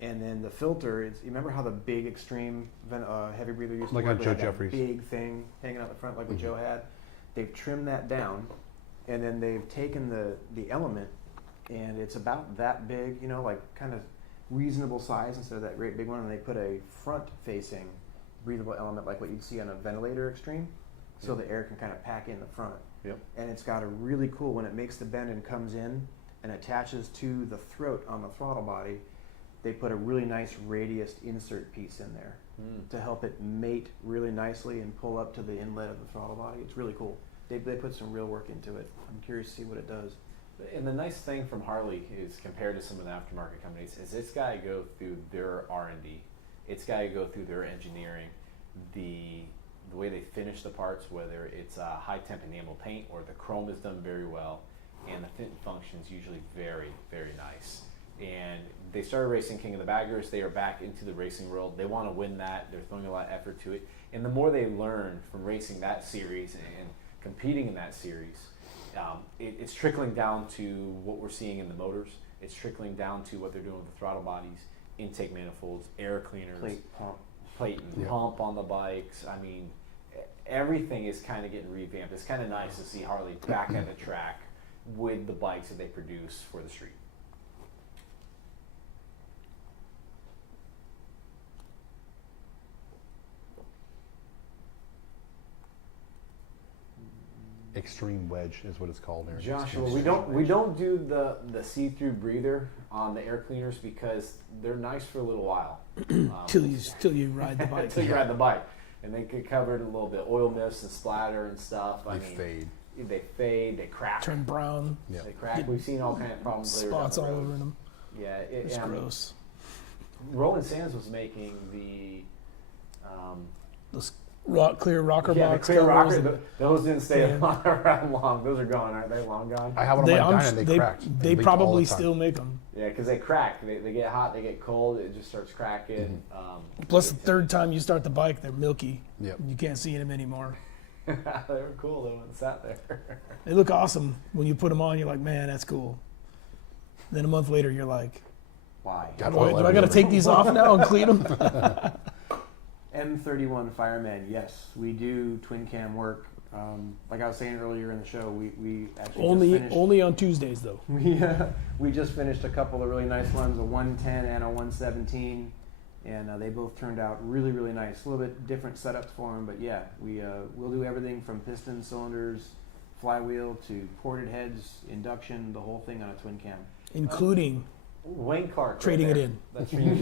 and then the filter. You remember how the big extreme heavy breather used to Like work? on They Joe had that Jeffries. big thing hanging out the front, like what Joe had. They've trimmed that down, and then they've taken the element, and it's about that big, like kind of reasonable size instead of that great big one, and they put a front-facing breathable element like what you'd see on a ventilator extreme, so the air can kind of pack in the front. Yep. And it's got a really cool, when it makes the bend and comes in and attaches to the throat on the throttle body, they put a really nice radius insert piece in there to help it mate really nicely and pull up to the inlet of the throttle body. It's really cool. They put some real work into it. I'm curious to see what it does. And the nice thing from Harley is, compared to some of the aftermarket companies, is it's got to go through their R&D. It's got to go through their engineering, the way they finish the parts, whether it's high temp enamel paint or the chrome is done very well, and the fit and function is usually very, very nice. And they started racing King of the Baggers. They are back into the racing world. They want to win that. They're throwing a lot of effort to it. And the more they learn from racing that series and competing in that series, it's trickling down to what we're seeing in the motors. It's trickling down to what they're doing with the throttle bodies, intake manifolds, air cleaners, plate and pump on the bikes. I mean, everything is kind of getting revamped. It's kind of nice to see Harley back at the track with the bikes that they produce for the street. Extreme wedge is what it's called there. Joshua, we don't do the see-through breather on the air cleaners because they're nice for a little while. Till you ride the bike. Until you ride the bike, and they get covered in a little bit oil mist and splatter and stuff. They fade. They fade. They crack. Turn brown. Yeah. They crack. We've seen all kinds of problems. Spots all over them. Yeah, It's gross. Rolling Sands was making the. Those clear rocker Yeah, the box clear covers. rocker. Those didn't stay Yeah. around long. Those are gone, aren't they? Long gone. I have one on my dyno and they cracked. They leak all probably the time. still make them. Yeah, because they crack. They get hot. They get cold. It just starts cracking. Plus, the third time you start the bike, they're milky. Yep. You can't see them anymore. They were cool though when it sat there. They look awesome. When you put them on, you're like, man, that's cool. Then a month later, you're like, Why? Got do oil I got to everywhere. take these off now and clean them? M31 Fireman, yes, we do twin cam work. Like I was saying earlier in the show, we actually just finished, only on Tuesdays, though. we just finished a couple of really nice ones, a 110 and a 117, and they both turned out really, really nice. A little bit different setups for them, but yeah, we'll do everything from piston, cylinders, flywheel to ported heads, induction, the whole thing on a twin cam. Including Wayne Clark. trading right it there. in. That's for you,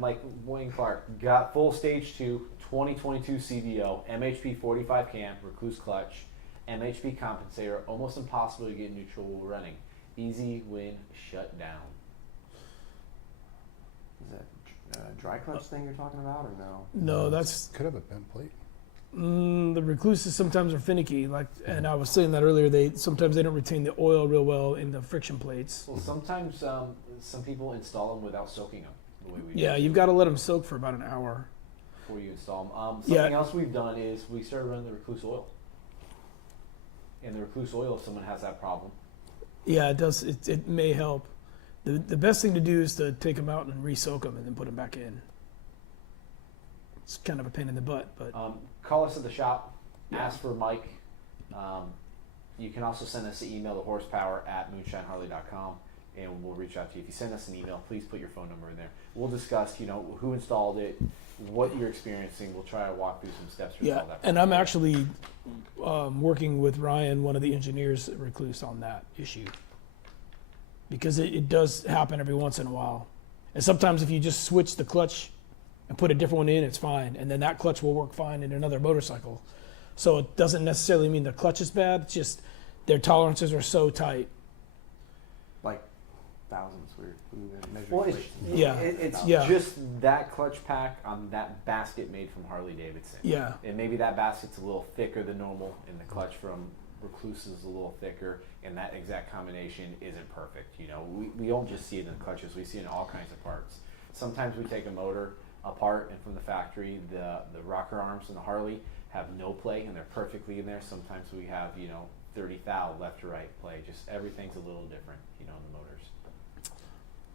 Mike. Wayne Clark got full stage 2, 2022 CVO, MHP 45 cam, recluse clutch, MHP compensator, almost impossible to get neutral while running. Easy win, shut down. Is that a dry clutch thing you're talking about, or no? No, that's Could have a bent plate. the recluses sometimes are finicky. And I was saying that earlier. Sometimes they don't retain the oil real well in the friction plates. Well, sometimes some people install them without soaking them. The way we Yeah, do you've got to let them soak for about an hour. before you install them. Yeah. Something else we've done is we started running the recluse oil. And the recluse oil, if someone has that problem, Yeah, it does. It may help. The best thing to do is to take them out and re-soak them and then put them back in. It's kind of a pain in the butt, but call us at the shop, ask for Mike. You can also send us an email to horsepower@moonshineharley.com, and we'll reach out to you. If you send us an email, please put your phone number in there. We'll discuss, who installed it, what you're experiencing. We'll try to walk through some steps to yeah. resolve that And problem. I'm actually working with Ryan, one of the engineers at Recluse, on that issue because it does happen every once in a while. And sometimes if you just switch the clutch and put a different one in, it's fine, and then that clutch will work fine in another motorcycle. So it doesn't necessarily mean the clutch is bad. It's just their tolerances are so tight. Like thousands. We were measuring Well, it's, plates. Yeah. it's Yeah. just that clutch pack on that basket made from Harley-Davidson. Yeah. And maybe that basket's a little thicker than normal, and the clutch from Recluse is a little thicker, and that exact combination isn't perfect. You know, we don't just see it in the clutches; we see it in all kinds of parts. Sometimes we take a motor apart, and from the factory, the rocker arms in the Harley have no play, and they're perfectly in there. Sometimes we have 30 thou left to right play. Just everything's a little different, in the motors.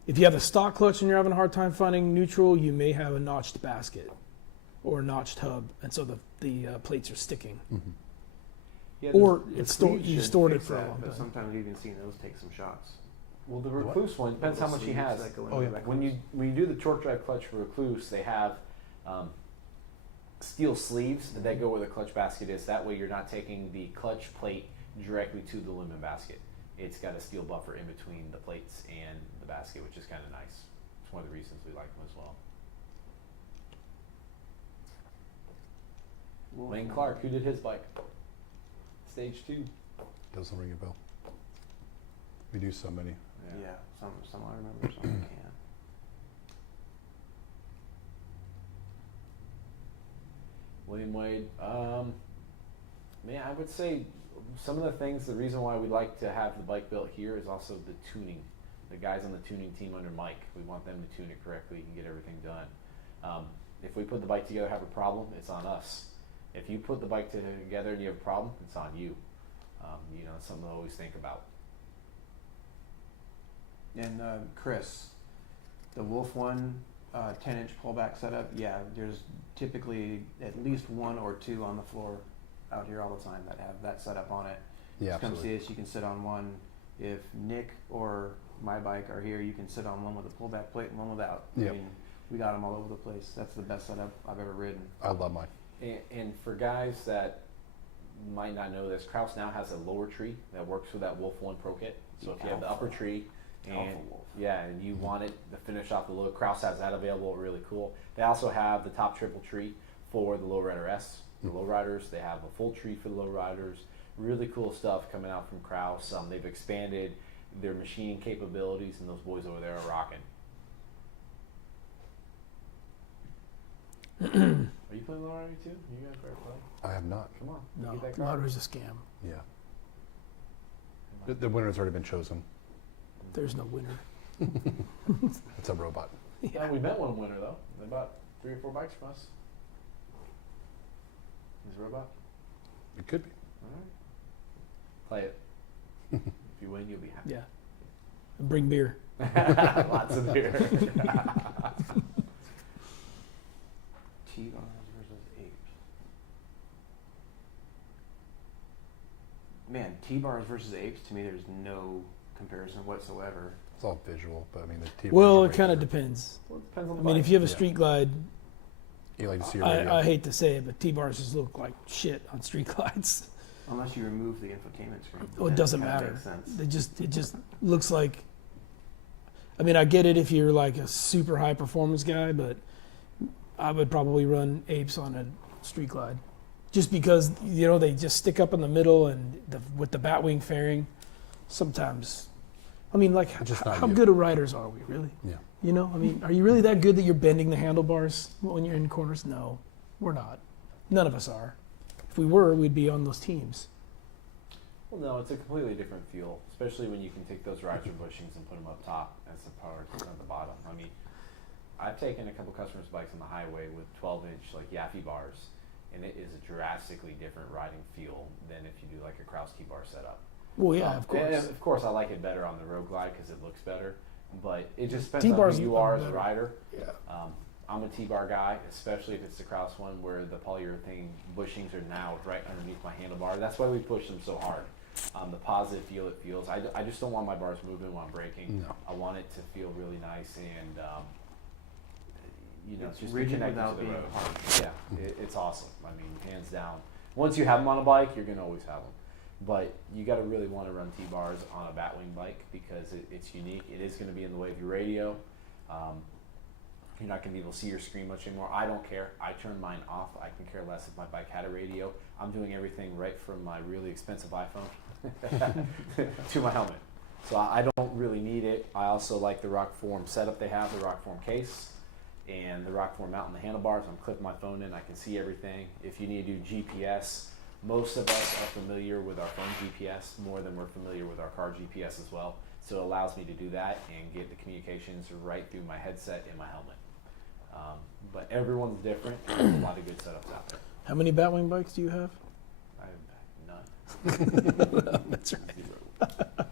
If you have a stock clutch and you're having a hard time finding neutral, you may have a notched basket or a notched hub, and so the plates are sticking. Yeah, Or The it's cleat you should stored it fix for a that, long but time. sometimes we've even seen those take some shots. well, the Recluse one depends how Little much he sleeves has. that go Oh, into yeah. the When you do the torque drive clutch for Recluse, they have steel sleeves that go where the clutch basket is. That way, you're not taking the clutch plate directly to the lumen basket. It's got a steel buffer in between the plates and the basket, which is kind of nice. It's one of the reasons we like them as well. Lane Clark, who did his bike? Stage 2. Doesn't ring a bell. We do so many. Yeah, some I remember, some I can't. William Wade. Man, I would say some of the things, the reason why we like to have the bike built here is also the tuning. The guys on the tuning team under Mike, we want them to tune it correctly and get everything done. If we put the bike together, have a problem, it's on us. If you put the bike together and you have a problem, it's on you. It's something to always think about. And Chris, the Wolf One 10-inch pullback setup, yeah, there's typically at least one or two on the floor out here all the time that have that setup on it. Yeah, Just come absolutely. see us, you can sit on one. If Nick or my bike are here, you can sit on one with a pullback plate and one without. Yep. I mean, we got them all over the place. That's the best setup I've ever ridden. I love mine. And for guys that might not know this, Kraus now has a lower tree that works with that Wolf 1 Pro Kit. So if you have the upper tree and Alpha Wolf. and you want it to finish off the load, Kraus has that available, really cool. They also have the top triple tree for the Lowrider S, the lowriders. They have a full tree for the lowriders. Really cool stuff coming out from Kraus. They've expanded their machining capabilities, and those boys over there are rocking. Are you playing lowrider too? You guys better play. I have not. Come on, No, get that car. lottery's a scam. Yeah. The winner's already been chosen. There's no winner. It's a robot. Yeah, we met one winner though. They bought 3 or 4 bikes from us. He's a robot. It could be. All right. Play it. If you win, you'll be happy. Yeah. And bring beer. Lots of beer. T-bars versus apes. Man, T-bars versus apes, to me, there's no comparison whatsoever. It's all visual, but I mean the TV. Well, it kind of depends. Well, it depends on I the mean, bike. if you have a Yeah. street glide, You like to see your radio. I hate to say it, but T-bars just look like shit on street glides. Unless you remove the infotainment screen. Oh, it Then doesn't kinda matter. makes sense. It just looks like. I mean, I get it if you're like a super high performance guy, but I would probably run apes on a street glide, just because they just stick up in the middle and with the batwing fairing. Sometimes, I mean, like Just not how you. good of riders are we really? Yeah. I mean, are you really that good that you're bending the handlebars when you're in corners? No, we're not. None of us are. If we were, we'd be on those teams. Well, no, it's a completely different feel, especially when you can take those riser bushings and put them up top as opposed to at the bottom. I mean, I've taken a couple customers' bikes on the highway with 12-inch like Yaffe bars, and it is a drastically different riding feel than if you do like a Kraus T-bar setup. Well, yeah, of course. And of course, I like it better on the road glide because it looks better, but it just depends T-bars on who you are are as a better. rider. Yeah. I'm a T-bar guy, especially if it's the Kraus one where the polyurethane bushings are now right underneath my handlebar. That's why we push them so hard. The positive feel it feels. I just don't want my bars moving while I'm braking. No. I want it to feel really nice and It's just rigid be connected without to the being road. hard. Yeah, it's awesome. I mean, hands down. Once you have them on a bike, you're gonna always have them. But you got to really want to run T-bars on a batwing bike because it's unique. It is going to be in the way of your radio. You're not going to be able to see your screen much anymore. I don't care. I turn mine off. I can care less if my bike had a radio. I'm doing everything right from my really expensive iPhone to my helmet. So I don't really need it. I also like the Rockform setup they have, the Rockform case, and the Rockform mount and the handlebars. I'm clipping my phone in, I can see everything. If you need to do GPS, most of us are familiar with our phone GPS more than we're familiar with our car GPS as well. So it allows me to do that and get the communications right through my headset and my helmet. But everyone's different, and there's a lot of good setups out there. How many Batwing bikes do you have? I have none. That's right. Zero.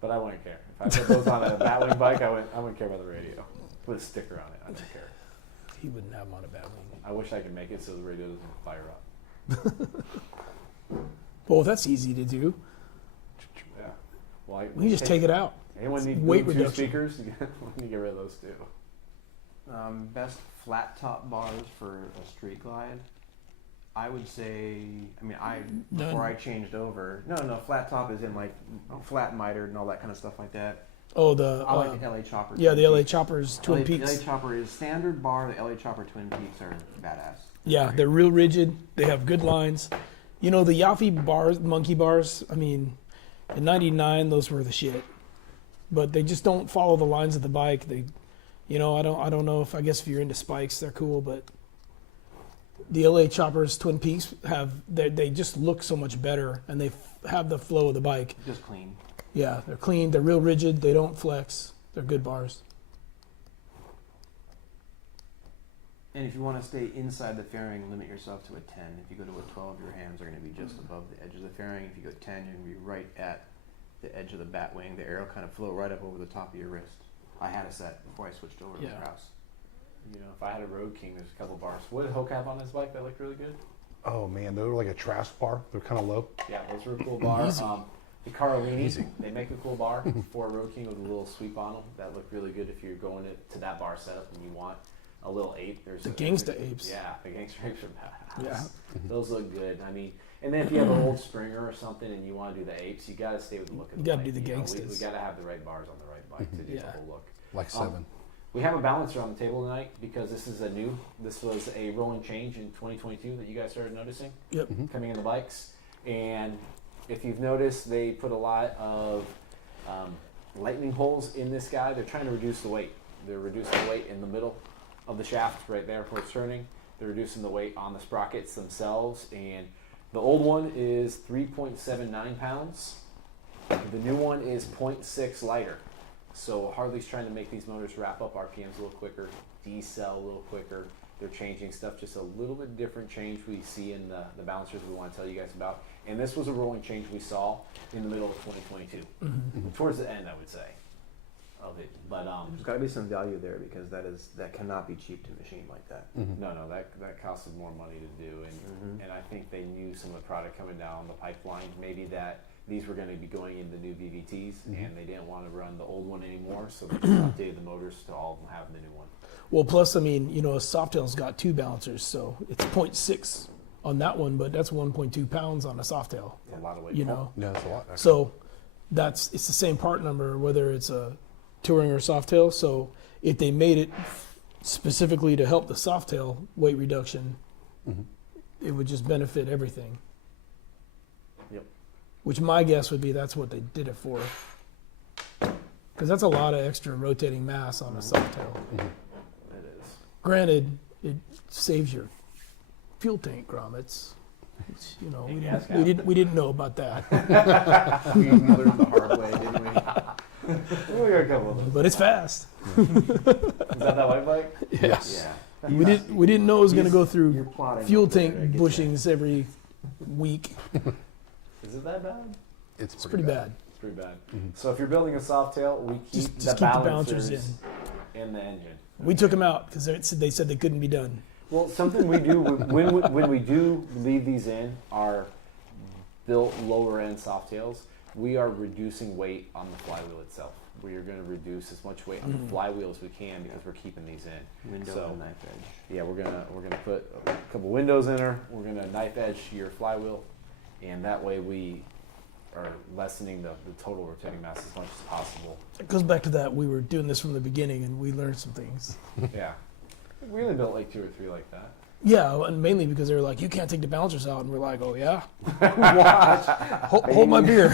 But I wouldn't care. If I put those on a Batwing bike, I wouldn't care about the radio. Put a sticker on it, I don't care. He wouldn't have them on a Batwing. I wish I could make it so the radio doesn't fire up. Well, that's easy to do. Yeah. Well, We can just take it out. Anyone need weight Bluetooth reduction. speakers? We need to get rid of those too. Best flat top bars for a street glide. I would say, before I changed over, no, flat top is in like flat mitered and all that kind of stuff like that. Oh, the I like the LA Chopper. yeah, Twin the LA Peaks. Choppers Twin LA, Peaks. LA Chopper is standard bar. The LA Chopper Twin Peaks are badass. Yeah, they're real rigid. They have good lines. You know, the Yaffee bars, monkey bars, I mean, in 99, those were the shit. But they just don't follow the lines of the bike. They, you know, I don't know if, I guess if you're into spikes, they're cool, but the LA Choppers Twin Peaks they just look so much better, and they have the flow of the bike. Just clean. Yeah, they're clean, they're real rigid, they don't flex. They're good bars. And if you want to stay inside the fairing, limit yourself to a 10. If you go to a 12, your hands are going to be just above the edge of the fairing. If you go 10, you're going to be right at the edge of the bat wing. The arrow kind of float right up over the top of your wrist. I had a set before I switched over to the Kraus. You know, if I had a Road King, there's a couple bars. What did Hoke have on his bike that looked really good? Oh man, they were like a trash bar. They're kind of low. Yeah, those were a cool bar. Easy. The Carolini, they make a cool bar for a Road King with a little sweep on them. That looked really good if you're going to that bar setup and you want a little ape. There's The Gangsta Apes. Yeah, the Gangsta Apes are badass. Yeah. Those look good. I mean, and then if you have an old Springer or something and you want to do the apes, you got to stay with the look of the You gotta bike. do the know, gangstas. We got to have the right bars on the right bike to do the Yeah. whole look. Like 7. We have a balancer on the table tonight because this was a rolling change in 2022 that you guys started noticing Yep. coming in the bikes. And if you've noticed, they put a lot of lightning holes in this guy. They're trying to reduce the weight. They're reducing the weight in the middle of the shaft right there where it's turning. They're reducing the weight on the sprockets themselves. And the old one is 3.79 pounds. The new one is 0.6 lighter. So Harley's trying to make these motors wrap up RPMs a little quicker, decel a little quicker. They're changing stuff, just a little bit different change we see in the balancers we want to tell you guys about. And this was a rolling change we saw in the middle of 2022, towards the end, I would say, of it. But There's got to be some value there because that cannot be cheap to machine like that. no, that costed more money to do, and I think they knew some of the product coming down the pipeline. Maybe that these were going to be going into new VVTs, and they didn't want to run the old one anymore, so they just updated the motors to all of them having the new one. Well, plus, I mean, you know, a Softail's got 2 balancers, so it's 0.6 on that one, but that's 1.2 pounds on a Softail, It's a lot of weight. you know. Yeah, that's a lot. Actually. So it's the same part number, whether it's a Touring or Softail. So if they made it specifically to help the Softail weight reduction, it would just benefit everything. Yep. Which my guess would be that's what they did it for. Because that's a lot of extra rotating mass on a Softail. It is. Granted, it saves your fuel tank grommets. You know, And we gas we didn't know about that, We learned the hard way, didn't we? We got a couple of those. but it's fast. Is that white bike? Yes. Yeah. We didn't know it was going to go You're through plotting fuel over there, tank I get bushings every week. Is it that bad? It's It's pretty bad. It's pretty bad. So if you're building a Softail, we keep Just the keep the balancers balancers in the engine. We took them out because they said they couldn't be done. Well, something we do when we do leave these in our built lower end Softails, we are reducing weight on the flywheel itself. We are going to reduce as much weight on the flywheel as we can because we're keeping these in. Window So- and knife edge. Yeah, we're gonna put a couple windows in her. We're gonna knife edge your flywheel, and that way we are lessening the total rotating mass as much as possible. It goes back to that we were doing this from the beginning and we learned some things. Yeah, we only built like 2 or 3 like that. Yeah, and mainly because they were like, you can't take the balancers out. And we're like, oh, yeah? Watch. Hold my beer.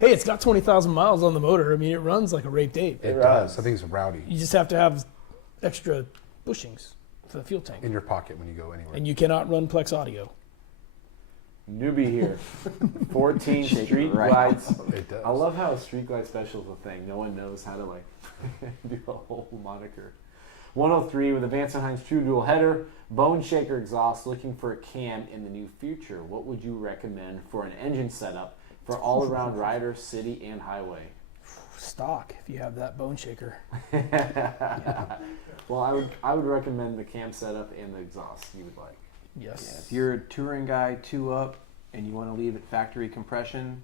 Hey, it's got 20,000 miles on the motor. I mean, it runs like a raped ape. It does. I think it's rowdy You just have to have extra bushings for the fuel tank. in your pocket when you go anywhere. And you cannot run Plex audio. Newbie here. 14 Shake it street right. glides. It does. I love how a street glide special is a thing. No one knows how to like do a whole moniker. 103 with a Vance & Hines True Dual header, Bone Shaker exhaust, looking for a cam in the new future. What would you recommend for an engine setup for all-around rider, city, and highway? Stock, if you have that bone shaker. Well, I would recommend the cam setup and the exhaust you would like. Yes. Yeah, if you're a touring guy, 2-up, and you want to leave it factory compression,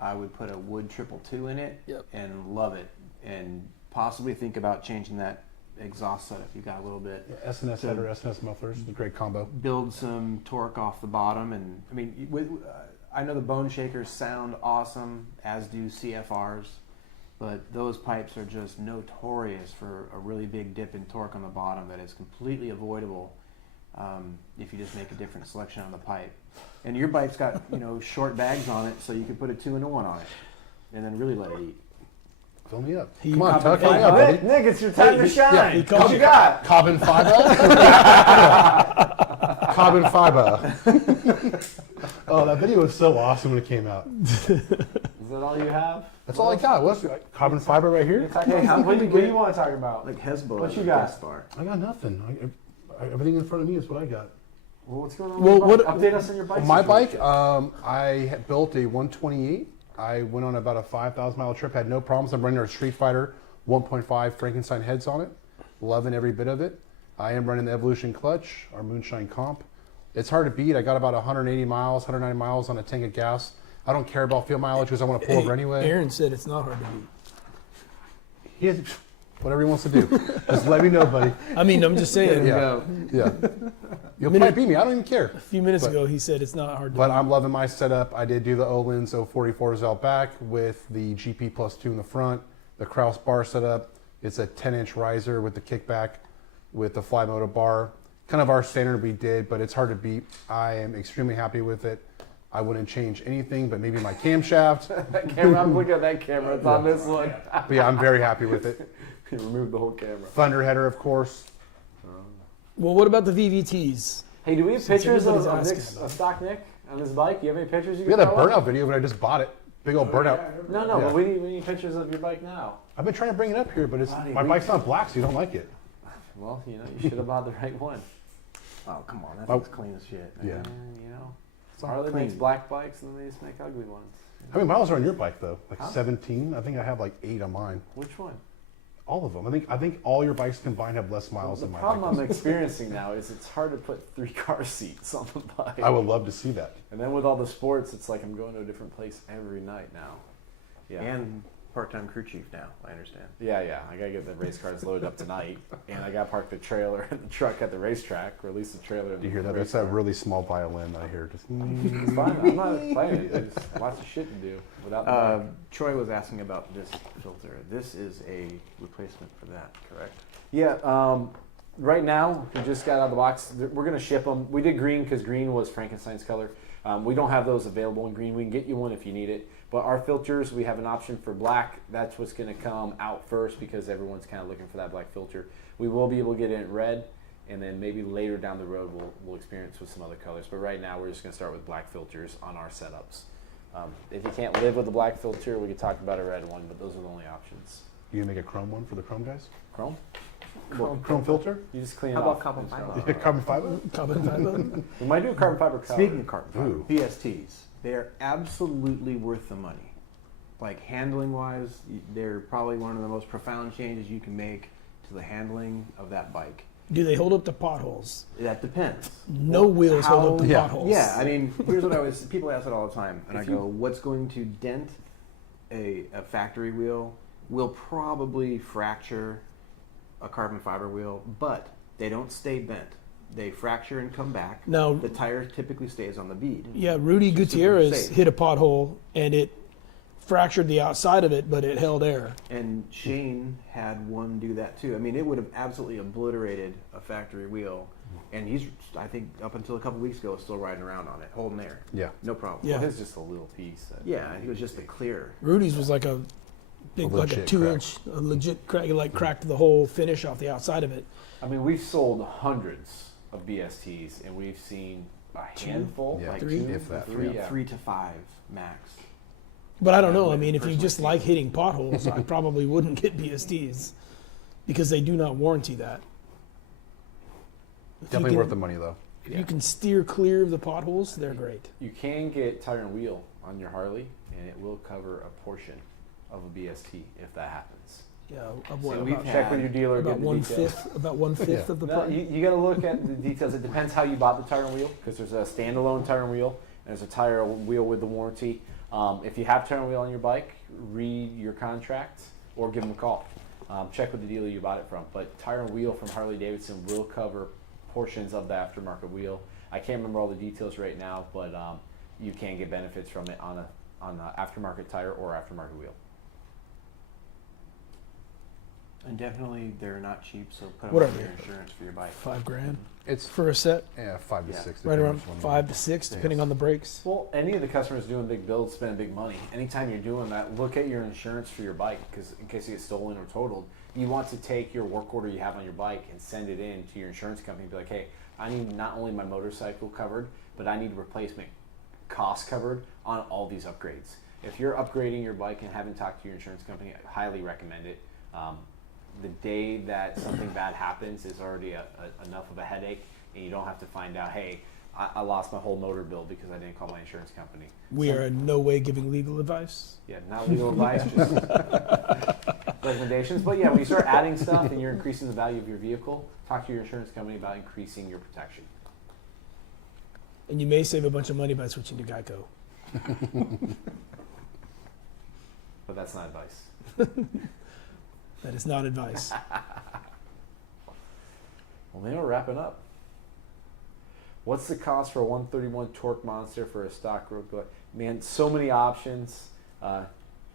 I would put a wood 222 in it Yep. and love it. And possibly think about changing that exhaust setup. You got a little bit. SNS So- header, SNS mufflers, a great combo. Build some torque off the bottom, and I mean, I know the bone shakers sound awesome, as do CFRs, but those pipes are just notorious for a really big dip in torque on the bottom that is completely avoidable if you just make a different selection on the pipe. And your bike's got short bags on it, so you could put a 2-in-1 on it, and then really let it eat. Fill me up. He- Come on, Hey, Tuck. Fill me up, Nick, buddy. Nick, it's your time to shine. he What called you you. got? Carbon fiber. Carbon fiber. Oh, that video was so awesome when it came out. Is that all you have? That's all I got. What's carbon fiber right here? Hey, what do you want to talk about? Like Hezbollah. What you got? Bar. I got nothing. Everything in front of me is what I got. Well, what's going on? Well, with your what- bike? Update us on your bike. My bike, situation. I had built a 128. I went on about a 5,000 mile trip, had no problems. I'm running our Street Fighter 1.5 Frankenstein heads on it. Loving every bit of it. I am running the Evolution clutch, our Moonshine comp. It's hard to beat. I got about 180 miles, 190 miles on a tank of gas. I don't care about fuel mileage because I want to pull over anyway. Aaron said it's not hard to beat. He has, whatever he wants to do. Just let me know, buddy. I mean, I'm just saying. Yeah. Yeah. You'll probably beat me. I don't even care. A few minutes But- ago, he said it's not hard to But beat. I'm loving my setup. I did do the Olin's 044s out back with the GP plus 2 in the front, the Kraus bar setup. It's a 10-inch riser with the kickback with the fly motor bar. Kind of our standard we did, but it's hard to beat. I am extremely happy with it. I wouldn't change anything, but maybe my camshaft. That camera, I'm looking at that camera. It's on this one. But yeah, I'm very happy with it. You removed the whole camera. Thunder header, of course. Well, what about the VVTs? Hey, do we have Since pictures of everybody's asking Nick's, about it. stock Nick on his bike? Do you have any pictures you We can had a throw up? burnout video, but I just bought it. Big old burnout. No, Yeah. but we need pictures of your bike now. I've been trying to bring it up here, but Buddy, my we- bike's not black, so you don't like it. Well, you should have bought the right one. Oh, come on. That Oh. thing's clean as shit. Yeah. not Harley clean. makes black bikes and then they just make ugly ones. How many miles are on your bike though? Like Huh? 17? I think I have like 8 on mine. Which one? All of them. I think all your bikes combined have less miles The than my problem bike. I'm experiencing now is it's hard to put 3 car seats on the bike. I would love to see that. And then with all the sports, it's like I'm going to a different place every night now. Yeah. And part-time crew chief now, I understand. Yeah. I gotta get the race cars loaded up tonight, and I gotta park the trailer and the truck at the racetrack, or at least the trailer. Do you hear that? That's that really small violin I hear. Just It's fine. I'm not playing it. There's lots of shit to do without the bike. Troy was asking about this filter. This is a replacement for that, correct? Yeah. Right now, we just got out of the box. We're gonna ship them. We did green because green was Frankenstein's color. We don't have those available in green. We can get you one if you need it. But our filters, we have an option for black. That's what's going to come out first because everyone's kind of looking for that black filter. We will be able to get it in red, and then maybe later down the road we'll experience with some other colors. But right now we're just going to start with black filters on our setups. If you can't live with the black filter, we could talk about a red one, but those are the only options. you gonna make a chrome one for the chrome guys? Chrome? Chrome filter? You just clean How it about off. carbon It's fiber? gone. Yeah, carbon fiber? Carbon fiber? We might do a carbon fiber cover. Speaking of carbon fiber, Ooh. BSTs, they are absolutely worth the money. Like handling wise, they're probably one of the most profound changes you can make to the handling of that bike. Do they hold up to potholes? That depends. No wheels hold up to Yeah. potholes. Yeah, I mean, here's what I was. People ask it all the time, and If I go, "What's going to dent a factory wheel will probably fracture a carbon fiber wheel, but they don't stay bent. They fracture and come back. Now- the tire typically stays on the bead. Yeah, Rudy Just super Gutierrez safe. hit a pothole and it fractured the outside of it, but it held air. And Shane had one do that too. I mean, it would have absolutely obliterated a factory wheel. And he's, I think, up until a couple weeks ago, still riding around on it, holding air. Yeah. No problem. Yeah. Well, his just a little piece. Yeah, it was just the clear. Rudy's was like a big, A like a legit 2-inch, a legit crack. It like cracked the whole finish off the outside of it. I mean, we've sold hundreds of BSTs, and we've seen a handful, Yeah, like three? if that. three, yeah. 3 to 5 max. But I don't know. I would mean, if you personally just think like so. hitting potholes, I probably wouldn't get BSTs because they do not warranty that. If you Definitely can- worth the money though. If you can steer clear of the potholes, they're great. You can get tire and wheel on your Harley, and it will cover a portion of a BST if that happens. Yeah, of what, So we've about, had- Check with your dealer. about get the one details. fifth, about 1/5 of the No, price. you got to look at the details. It depends how you bought the tire and wheel, because there's a standalone tire and wheel, and there's a tire and wheel with the warranty. If you have tire and wheel on your bike, read your contract or give them a call. Check with the dealer you bought it from. But tire and wheel from Harley-Davidson will cover portions of the aftermarket wheel. I can't remember all the details right now, but you can get benefits from it on an aftermarket tire or aftermarket wheel. And definitely, they're not cheap, so put What them are on your they? insurance for your bike. $5,000 It's for a set, 5 to Yeah. 6. right around depends on 5 to 6, depending on the brakes. Well, any of the customers doing big builds spend big money. Anytime you're doing that, look at your insurance for your bike, because in case it gets stolen or totaled, you want to take your work order you have on your bike and send it in to your insurance company and be like, hey, I need not only my motorcycle covered, but I need replacement costs covered on all these upgrades. If you're upgrading your bike and haven't talked to your insurance company, I highly recommend it. The day that something bad happens is already enough of a headache, and you don't have to find out, hey, I lost my whole motor bill because I didn't call my insurance company. We are in no way giving legal advice. Yeah, not legal advice, just recommendations. But yeah, when you start adding stuff and you're increasing the value of your vehicle, talk to your insurance company about increasing your protection. And you may save a bunch of money by switching to Geico. But that's not advice. That is not advice. Well, maybe we're wrapping up. What's the cost for a 131 torque monster for a stock road glide? Man, so many options.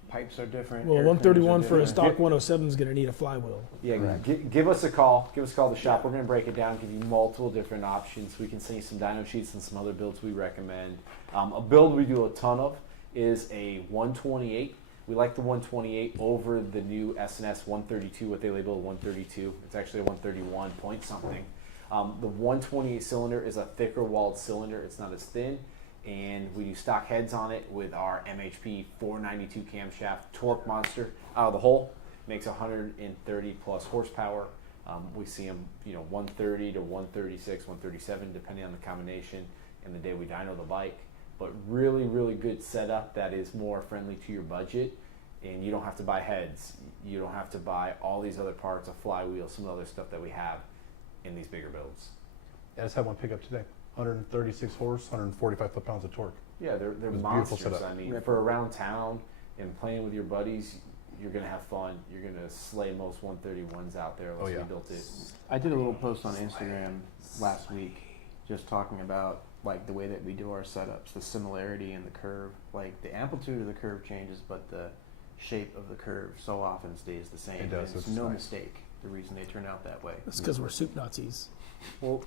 Pipes are different. Well, air 131 cleaners are for a different. stock 107 is going to need a flywheel. Yeah, Correct. give us a call. Give us a call to the shop. We're going to break it down, give you multiple different options. We can send you some dyno sheets and some other builds we recommend. A build we do a ton of is a 128. We like the 128 over the new S&S 132, what they label a 132. It's actually a 131 point something. The 128 cylinder is a thicker walled cylinder. It's not as thin. And we do stock heads on it with our MHP 492 camshaft torque monster out of the hole. Makes 130 plus horsepower. We see them, 130 to 136, 137, depending on the combination and the day we dyno the bike. But really, really good setup that is more friendly to your budget. And you don't have to buy heads. You don't have to buy all these other parts, a flywheel, some other stuff that we have in these bigger builds. I just had one pick up today. 136 horse, 145 foot-pounds of torque. Yeah, they're It was a beautiful monsters. setup. I mean, for around town and playing with your buddies, you're gonna have fun. You're gonna slay most 131s out there. Unless Oh, yeah. we built it. I did a little post on Instagram last week just talking about like the way that we do our setups, the similarity in the curve. Like the amplitude of the curve changes, but the shape of the curve so often stays the same. It does, And it's it's no nice. mistake the reason they turn out that way. That's because we're soup Nazis. Well,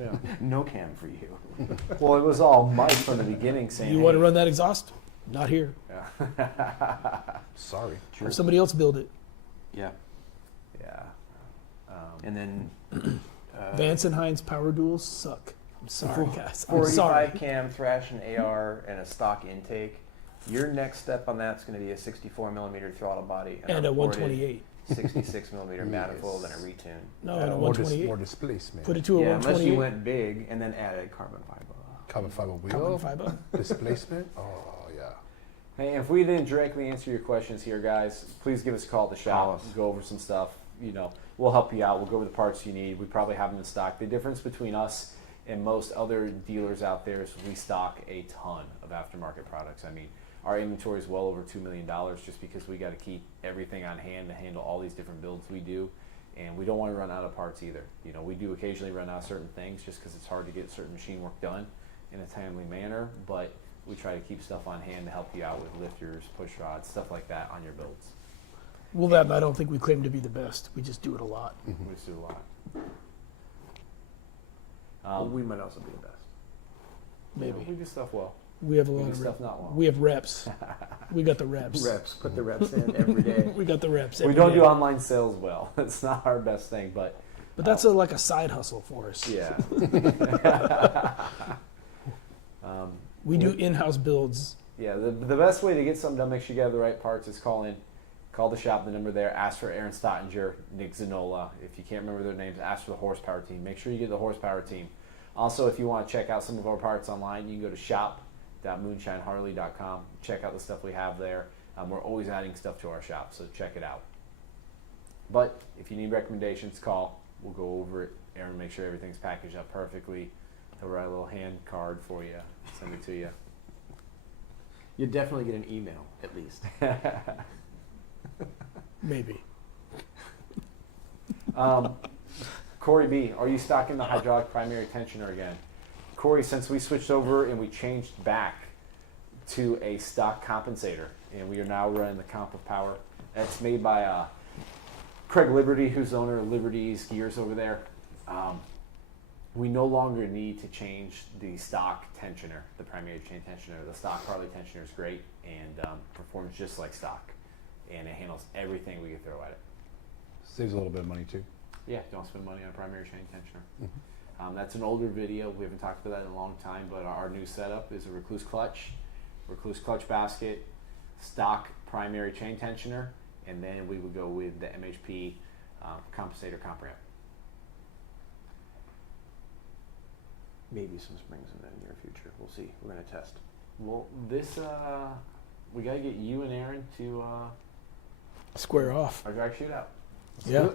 yeah. No cam for you. Well, it was all Mike from the beginning saying, You want to run that exhaust? Not here. Yeah. Sorry. Or somebody else build it. Yeah. Yeah. And then Vance and Hines power duels suck. I'm sorry, guys. I'm 45 sorry. cam thrash and AR and a stock intake. Your next step on that's going to be a 64 millimeter throttle body And a reported 128. 66 millimeter manifold and a Yes. retune. No, and a more, 128. more displacement. Put it to a Yeah, unless you 128. went big and then added carbon fiber. Carbon fiber wheel. Carbon fiber. Displacement. Oh, yeah. Hey, if we didn't directly answer your questions here, guys, please give us a call at the Call shop. us. Go over some stuff. We'll help you out. We'll go over the parts you need. We probably have them in stock. The difference between us and most other dealers out there is we stock a ton of aftermarket products. I mean, our inventory is well over $2 million just because we got to keep everything on hand to handle all these different builds we do. And we don't want to run out of parts either. We do occasionally run out of certain things just because it's hard to get certain machine work done in a timely manner. But we try to keep stuff on hand to help you out with lifters, push rods, stuff like that on your builds. Well, that I don't think we claim to be the best. We just do it a lot. We just do a lot. We might also be the best. Maybe We do stuff well. we have a We lot do of stuff not well. we have reps. We got the reps. Reps. Put the reps in every day. We got the reps. We every don't day. do online sales well. It's not our best thing, but But that's like a side hustle for us. yeah. We do in-house builds. Yeah, the best way to get something done, make sure you have the right parts, is call the shop, the number there, ask for Aaron Stottinger, Nick Zanola. If you can't remember their names, ask for the horsepower team. Make sure you get the horsepower team. Also, if you want to check out some of our parts online, you can go to shop.moonshineharley.com. Check out the stuff we have there. We're always adding stuff to our shop, so check it out. But if you need recommendations, call. We'll go over it. Aaron, make sure everything's packaged up perfectly. He'll write a little hand card for you, send it to you. You definitely get an email at least. Maybe. Corey B, are you stocking the hydraulic primary tensioner again? Corey, since we switched over and we changed back to a stock compensator, and we are now running the Comp of Power. That's made by Craig Liberty, who's the owner of Liberty's Gears over there. We no longer need to change the stock tensioner, the primary chain tensioner. The stock Harley tensioner is great and performs just like stock, and it handles everything we can throw at it. Saves a little bit of money too. Yeah, don't spend money on a primary chain tensioner. That's an older video. We haven't talked about that in a long time, but our new setup is a recluse clutch basket, stock primary chain tensioner, and then we would go with the MHP compensator comp ramp. Maybe some springs in the near future. We'll see. We're gonna test. Well, this we gotta get you and Aaron to Square off. our drag shootout. Yeah.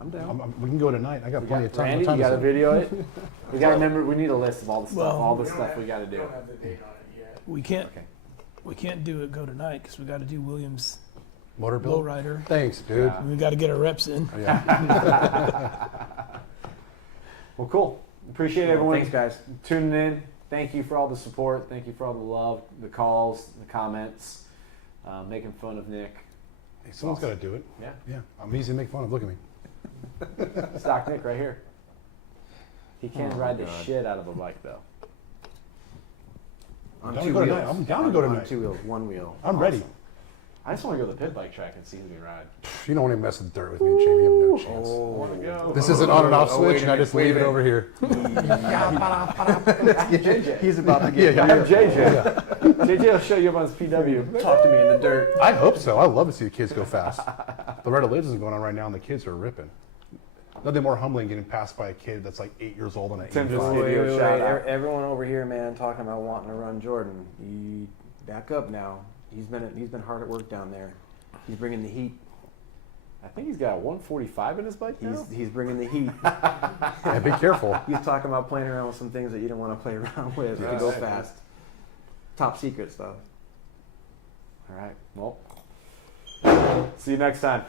I'm down. We can go tonight. I got plenty of time. Randy, What time you is gotta it? video it. We gotta remember. We need a list of all the stuff, Well, all the stuff we gotta do. have the date on it yet. We can't. Okay. We can't go tonight because we got to do Williams Motor build. lowrider. Thanks, dude. Yeah. We got to get our reps in. Yeah. Well, cool. Appreciate everyone. Thanks, guys. Tuning in. Thank you for all the support. Thank you for all the love, the calls, the comments, making fun of Nick. Hey, someone's got to do it. Yeah, Yeah, I'm easy to make fun of. Look at me. stock Nick right here. He can Oh, ride the God. shit out of a bike though. On down two to go wheels. tonight. I'm down to go On tonight. 2 wheels, 1 wheel. I'm ready. I just want to go to the pit bike track and see who can ride. You don't want to mess with the dirt with me and Jamie. You have no chance. I want to go. This is an on and off Oh, switch, wait a and I minute, just wait a leave it minute. over here. He's about to get Yeah, I'm JJ. JJ will show you up on his PW. talk to me in the dirt. I hope so. I love to see the kids go fast. The Red Eliz is going on right now, and the kids are ripping. Nothing more humbling getting passed by a kid that's like 8 years old and at 10 85. video shout out. Everyone over here, man, talking about wanting to run Jordan. You back up now. He's been hard at work down there. He's bringing the heat. I think he's got a 145 in his bike now. He's bringing the heat. Yeah, be careful. He's talking about playing around with some things that you don't want to play around with to go fast. Top secret stuff. All right. Well, see you next time.